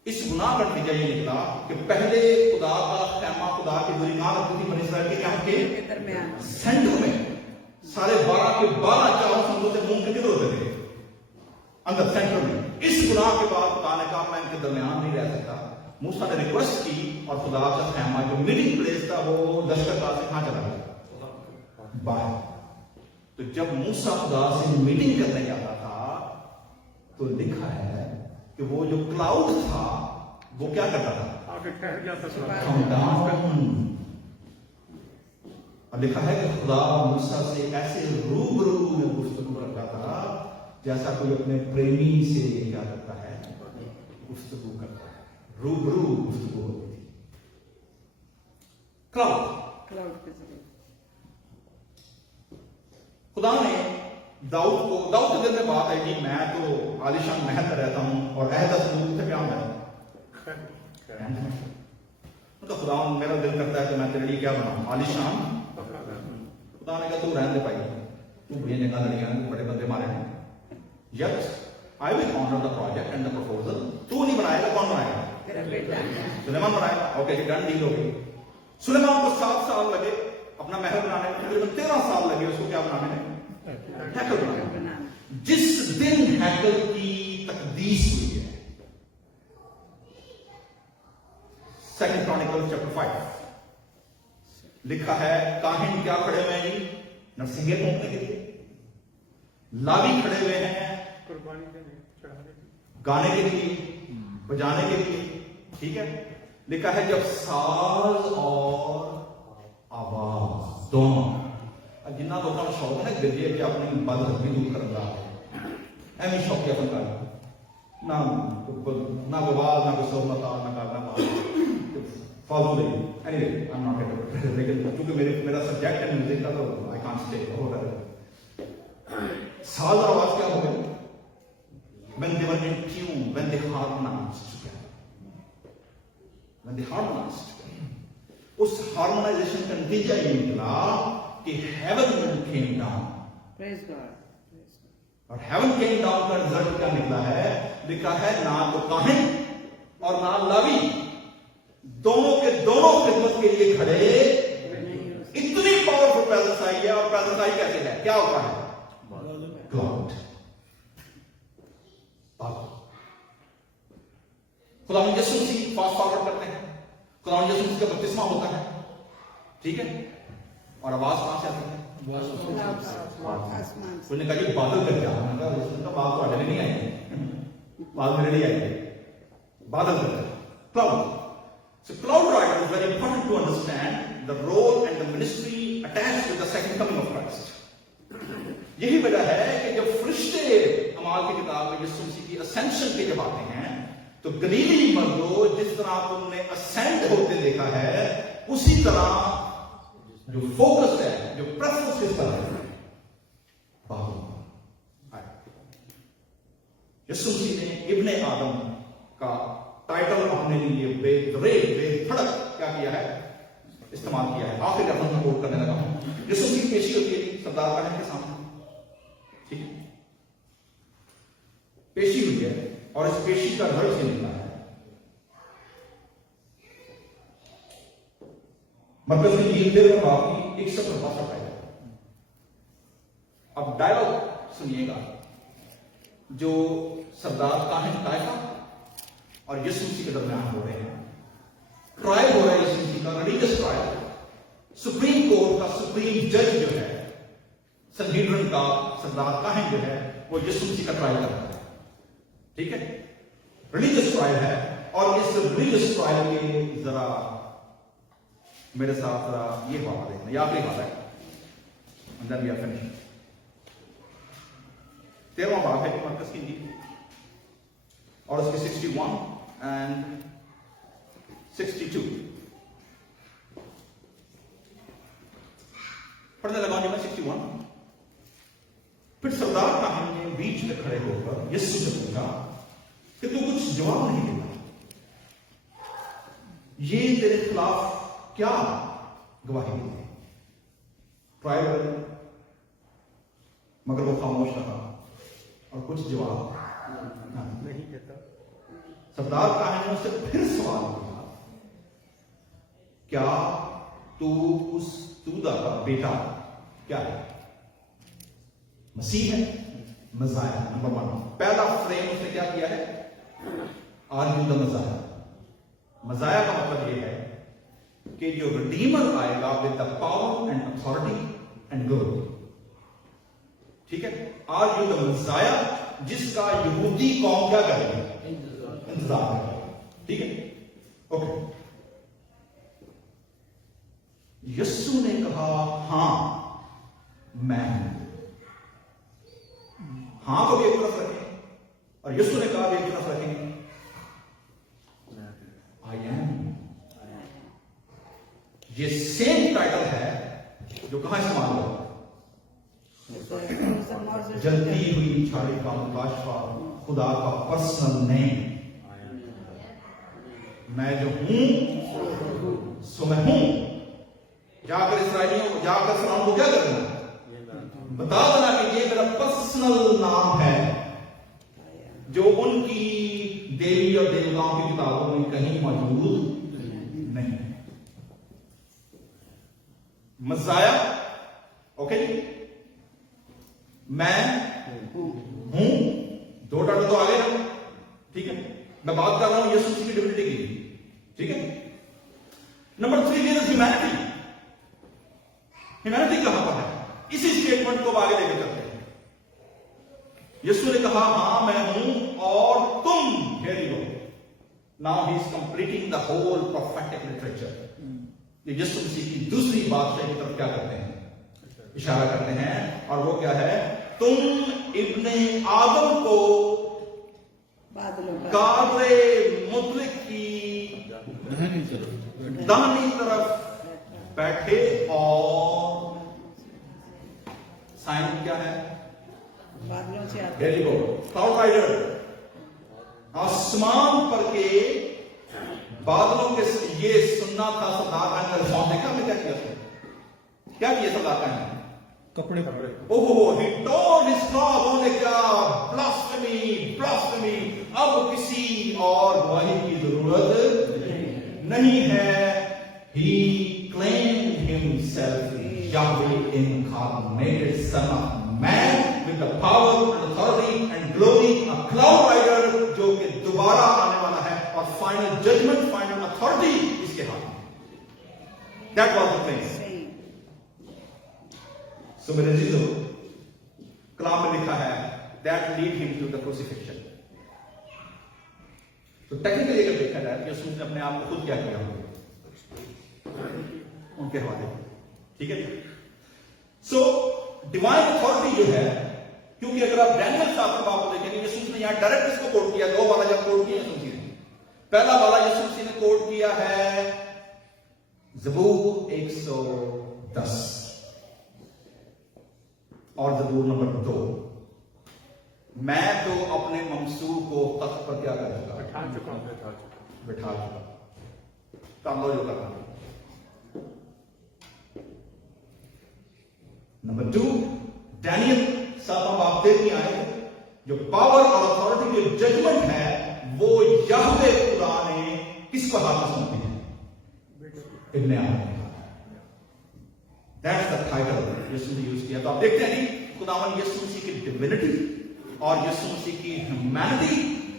इस गुनाह का नतीजा ये निकला कि पहले खुदा का खेमा, खुदा की दूरी कहां रखती थी? बनी इस्राएल के कैंप के दरमियान सेंटर में। सारे 12 के 12 चारों समुद्र से मुंह किधर होते थे? अंदर सेंटर में। इस गुनाह के बाद खुदा ने कहा मैं इनके दरमियान नहीं रह सकता। मूसा ने रिक्वेस्ट की और खुदा का खेमा जो मीटिंग प्लेस था वो लश्करगाह से कहां चला गया? बाहर। तो जब मूसा खुदा से मीटिंग करने जाता था तो लिखा है कि वो जो क्लाउड था वो क्या करता था? Come down। और लिखा है कि खुदा मूसा से ऐसे रूबरू में गुफ्तगू करता था जैसा कोई अपने प्रेमी से क्या करता है? गुफ्तगू करता है। रूबरू गुफ्तगू होती थी। क्लाउड क्लाउड के जरिए खुदा ने दाऊद के दिल में बात है कि मैं तो आलिशान महल में रहता हूं और अहदा सलूक से क्या है? तो खुदा मेरा दिल करता है कि मैं तेरे लिए क्या बनाऊं? आलिशान। खुदा ने कहा तू रहने दे भाई, तू बड़ी जगह लड़ियां, बड़े बंदे मारे हैं, yes I will honour the project and the proposal. तू नहीं बनाएगा, कौन बनाएगा? तेरा बेटा सुलेमान बनाएगा। ओके, डन, डील हो गई। सुलेमान को 7 साल लगे अपना महल बनाने में, तकरीबन 13 साल लगे उसको क्या बनाने में? हैकल बनाना। जिस दिन हैकल की तकदीस हुई है, 2 क्रॉनिकल्स चैप्टर 5 लिखा है, काहिन क्या खड़े हुए हैं जी? नरसिंगे फूंकने के लिए। लावी खड़े हुए हैं गाने के लिए, बजाने के लिए, ठीक है। लिखा है जब साज और आवाज दोनों, जिन्ना लोगों का शौक है गजे के अपनी बदहजमी दूर करना, एवं शौक अपन का ना विवाद, ना कोई सोमता, ना करना फालतू नहीं। एनीवे, आई एम नॉट लेकिन क्योंकि मेरा सब्जेक्ट है म्यूजिक का तो आई कांट स्टे ओवर। साज और आवाज क्या हो गए? When they were in tune, when they harmonized together, when they harmonized together, उस हार्मोनाइजेशन का नतीजा ये निकला कि heaven came down। Praise God. और heaven came down का रिजल्ट क्या निकला है? लिखा है ना तो काहिन और ना लावी दोनों के दोनों खिदमत के लिए खड़े। इतनी पावरफुल प्रेजेंस आई है। और प्रेजेंस आई कैसे है? क्या होता है? क्लाउड। खुदा यीशु मसीह फास्ट फॉरवर्ड करते हैं, खुदा यीशु मसीह का बपतिस्मा होता है, ठीक है, और आवाज कहां से आती है? आसमान से। उसने कहा जी बादल कर जा, मैंने कहा उसने कहा बादल तो आगे नहीं आएंगे, बादल मेरे नहीं आएंगे, बादल कर जा, cloud. So cloud rider is very important to understand the role and the ministry attached with the second coming of Christ. यही वजह है कि जब फरिश्ते अमाल की किताब में यीशु मसीह की असेंशन के जब आते हैं तो गलीली मर्दों जिस तरह तुमने असेंड होते देखा है उसी तरह जो फोकस है, जो प्रेफरेंस किस पर है, बादल. यीशु मसीह ने इब्ने आदम का टाइटल अपने लिए बेधड़क क्या किया है, इस्तेमाल किया है. आखिर अपन कोट करने लगा हूं. यीशु मसीह की पेशी होती है सरदार काहन के सामने, ठीक है, पेशी हुई है और इस पेशी का रिजल्ट ये निकला है. मतलब कि ये बाप की 152 है. अब डायलॉग सुनिएगा जो सरदार काहन कायफा और यीशु मसीह के दरमियान हो रहे हैं. ट्रायल हो रहा है यीशु मसीह का, रिलीजियस ट्रायल. सुप्रीम कोर्ट का सुप्रीम जज जो है, संहीड्रन का सरदार काहन जो है, वो यीशु मसीह का ट्रायल कर रहा है. ठीक है, रिलीजियस ट्रायल है. और इस रिलीजियस ट्रायल के जरा मेरे साथ जरा ये बात देखना, ये आखिरी बात है, and then we are finished. 13वां बाब है मरकस की इंजील और उसके 61 and 62 पढ़ने लगा जी मैं 61. फिर सरदार काहन ने बीच में खड़े होकर यीशु से पूछा कि तू कुछ जवाब नहीं देता, ये तेरे खिलाफ क्या गवाही देते? ट्रायल मगर वो खामोश रहा और कुछ जवाब नहीं देता. सरदार काहन ने उससे फिर सवाल किया, क्या तू उस तूदा का बेटा क्या है? मसीह है, मज़ाया. नंबर 1 पहला फ्रेम उसने क्या किया है, आर्ग्यू द मज़ाया. मज़ाया का मतलब यह है कि जो रिडीमर आएगा with the power and authority and glory. ठीक है, आर्ग्यू द मज़ाया जिसका यहूदी कौम क्या करेगी, इंतजार करेगी. ठीक है, ओके. यीशु ने कहा हां मैं हूं. हां को भी एक तरफ रखें और यीशु ने कहा भी एक तरफ रखें, आई एम. ये सेम टाइटल है जो कहां इस्तेमाल हुआ, जलती हुई छाड़ी का मुकाशफा, खुदा का पर्सनल नेम. मैं जो हूं सो मैं हूं. जाकर इसराइलियों को, जाकर फरौन को क्या करना, बता देना कि ये मेरा पर्सनल नाम है जो उनकी देवी और देवताओं की किताबों में कहीं मौजूद नहीं. मज़ाया, ओके, मैं हूं. 2 टाइटल तो आ गए ना. ठीक है, मैं बात कर रहा हूं यीशु मसीह की डिविनिटी की. ठीक है. Number 3 there is humanity. Humanity कहां पर है, इसी स्टेटमेंट को आगे लेकर चलते हैं. यीशु ने कहा हां मैं हूं और तुम. Here you go. Now he is completing the whole prophetic literature. ये यीशु मसीह की दूसरी बादशाही की तरफ क्या करते हैं, इशारा करते हैं. और वो क्या है, तुम इब्ने आदम को कादरे मुतलिक की दाहिनी तरफ बैठे. और साइन क्या है, बादलों से आते वेरी गुड, क्लाउड राइडर. आसमान पर के बादलों के ये सुनना था. सरदार काहन का रिस्पॉन्स देखा हमने क्या किया, क्या किया सरदार काहन, कपड़े पकड़े. ओहो, he tore his cloth. उन्होंने क्या, ब्लास्फेमी, ब्लास्फेमी. अब किसी और गवाही की जरूरत नहीं है. He claimed himself Yahweh incarnated Son of Man with the power and authority and glory, a cloud rider जो कि दोबारा आने वाला है और फाइनल जजमेंट, फाइनल अथॉरिटी इसके हाथ में. That was the claim. सो मेरे अजीजों, कलाम में लिखा है that lead him to the crucifixion. तो टेक्निकली अगर देखा जाए तो यीशु ने अपने आप को खुद क्या किया, उनके हवाले, ठीक है। सो डिवाइन अथॉरिटी जो है, क्योंकि अगर आप डैनियल साहब के बाप को देखेंगे, यीशु ने यहां डायरेक्ट इसको कोट किया, दो वाला जब कोट किया यीशु ने, पहला वाला यीशु ने कोट किया है ज़बूर 110 और ज़बूर नंबर 2, मैं तो अपने मंसूर को तख्त पर क्या कर चुका, बिठा चुका, काम लो जो करना। नंबर 2, डैनियल साहब आप देखिए आए, जो पावर और अथॉरिटी जो जजमेंट है वो यहोवे खुदा ने किसको हाथ में सौंपी है, इब्ने आदम। दैट्स द टाइटल यीशु ने यूज किया। तो आप देखते हैं कि खुदावन यीशु मसीह की डिविनिटी और यीशु मसीह की humanity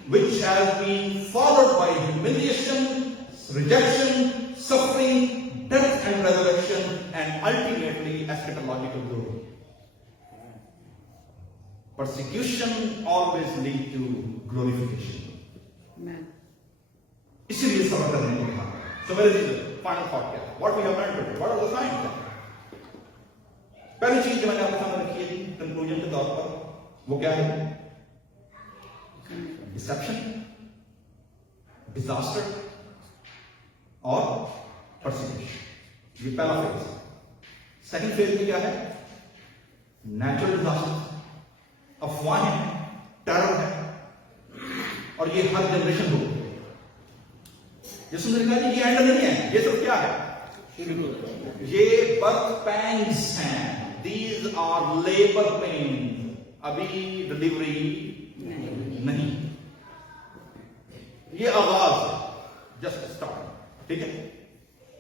which has been followed by humiliation, rejection, suffering, death and resurrection, and ultimately eschatological glory. Persecution always lead to glorification. Amen. इसीलिए सबर करने को कहा। So where is the final thought क्या? What we have learned today? What are the signs? पहली चीज जो मैंने आपके सामने रखी है कंक्लूजन के तौर पर, वो क्या है? डिसेप्शन, डिजास्टर और परसिक्यूशन। ये पहला फेज। सेकंड फेज में क्या है? नेचुरल डिजास्टर, अफवाहें, टेरर है, और ये हर जनरेशन हो। यीशु ने कहा कि ये एंड नहीं है, ये सब क्या है? ये बर्थ पैंग्स हैं, दीज आर लेबर पेन, अभी डिलीवरी नहीं, ये आगाज जस्ट स्टार्ट, ठीक है।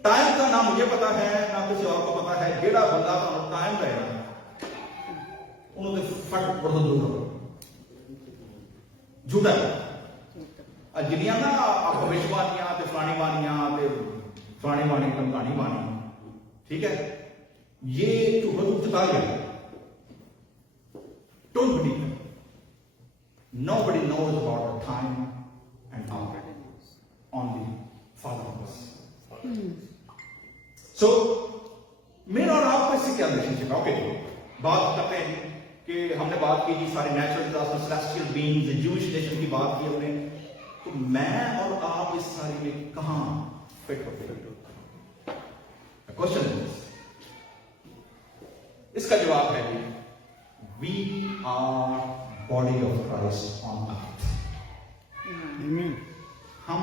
टाइम का ना मुझे पता है ना किसी और को पता है, जेड़ा बंदा का टाइम रहेगा उन्होंने फट बढ़ दूर झूठा जिन्नियां ना भविष्यवाणियां ते फलानी बाणियां ते फलानी बाणी टमकानी बाणी, ठीक है, ये झूठ गया। Don't believe, nobody knows about the time and hour, only Father knows. So मेरा और आपका इससे क्या रिलेशनशिप है? ओके, बात करते हैं कि हमने बात की जी सारे natural disaster, celestial beings, Jewish nation की बात की हमने, तो मैं और आप इस सारी में कहां फिट होते हैं? क्वेश्चन है, इसका जवाब है कि we are body of Christ on earth. हम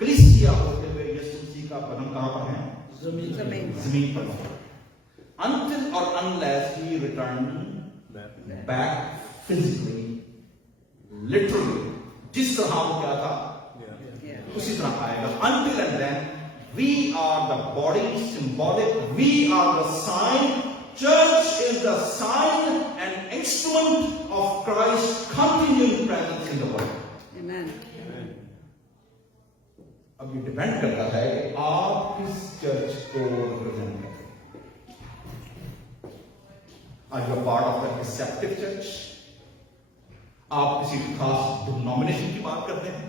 कलीसिया होते हुए यीशु मसीह का बदन कहां पर है? जमीन पर। Until or unless he return back physically, literally, जिस तरह वो क्या था उसी तरह आएगा। Until and then we are the body, symbolic, we are the sign. Church is the sign and instrument of Christ's continuing presence in the world. Amen. अब ये डिपेंड करता है कि आप किस चर्च को रिप्रेजेंट करते हैं। Are you a part of the receptive church? आप किसी खास डिनोमिनेशन की बात करते हैं,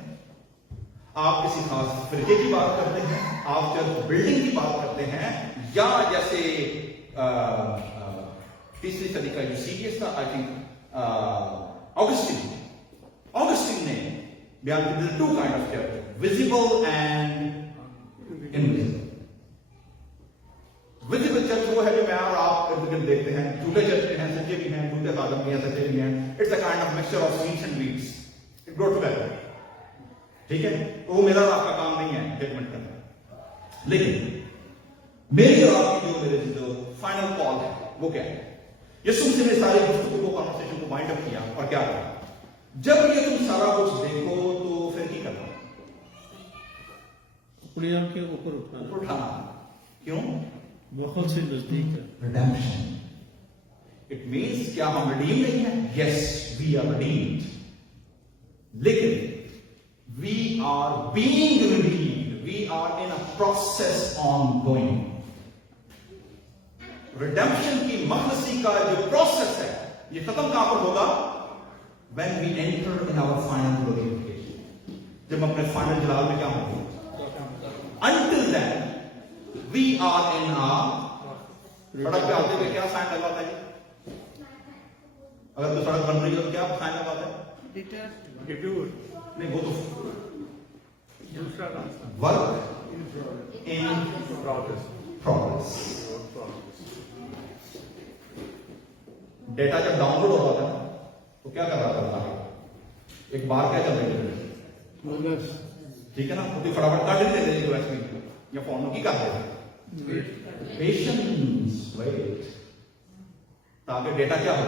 आप किसी खास फिरके की बात करते हैं, आप चर्च बिल्डिंग की बात करते हैं, या जैसे तीसरी सदी का यूसीएस था, आई थिंक ऑगस्टिन ने बयान किया, two kind of church, visible and invisible. Visible church वो है जो मैं और आप इर्द गिर्द देखते हैं, झूठे चर्च भी हैं, सच्चे भी हैं, झूठे खादम भी हैं, सच्चे भी हैं। It's a kind of mixture of seeds and weeds, it grow together, ठीक है। तो वो मेरा और आपका काम नहीं है जजमेंट करना, लेकिन मेरी और आपकी जो फाइनल कॉल है वो क्या है? यीशु मसीह ने सारी गुफ्तगू को, कन्वर्सेशन को वाइंड अप किया और क्या कहा? जब ये तुम सारा कुछ देखो तो फिर क्या करना? अपनी आंखें ऊपर उठाना। क्यों? बहुत से नजदीक है। रिडेम्पशन, इट मीन्स क्या हम रिडीम नहीं है? यस, वी आर रिडीम्ड, लेकिन we are being redeemed, we are in a process ongoing. Redemption की मखलसी का जो प्रोसेस है ये खत्म कहां पर होगा? when we enter in our final glorification, जब हम अपने फाइनल जलाल में क्या होंगे? until then we are in our सड़क पे आते हुए क्या साइन लगवाता है? अगर तो सड़क बन रही है तो क्या साइन लगवाता है? नहीं, वो तो वर्क इन प्रोग्रेस। डेटा जब डाउनलोड होता था तो क्या कर रहा था? एक बार क्या चल रही है? ठीक है ना, तो फटाफट काट देते थे यूएसबी या फोन में की कर देते पेशेंस वेट, ताकि डेटा क्या हो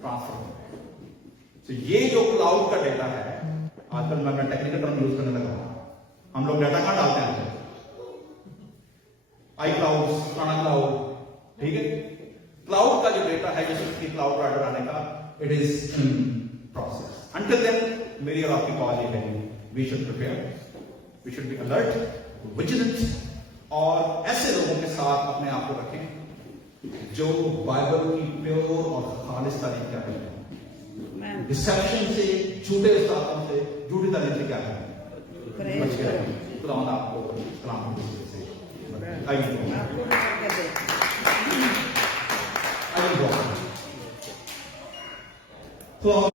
ट्रांसफर हो। तो ये जो क्लाउड का डेटा है, आजकल मैं अपना टेक्निकल टर्म यूज करने लगा हूं। हम लोग डेटा कहां डालते हैं? आई क्लाउड, पुराना क्लाउड, ठीक है। क्लाउड का जो डेटा है, जैसे कि क्लाउड राइडर आने का, it is in process. Until then मेरी और आपकी कॉल ये है, we should prepare, we should be alert, vigilant, और ऐसे लोगों के साथ अपने आप को रखें जो बाइबल की प्योर और खालिस तारीफ क्या करते हैं, डिसेप्शन से, झूठे उस्तादों से, झूठी तारीफ से क्या करते हैं, बच के रहें। खुदावंद आपको सलाम से आइए तो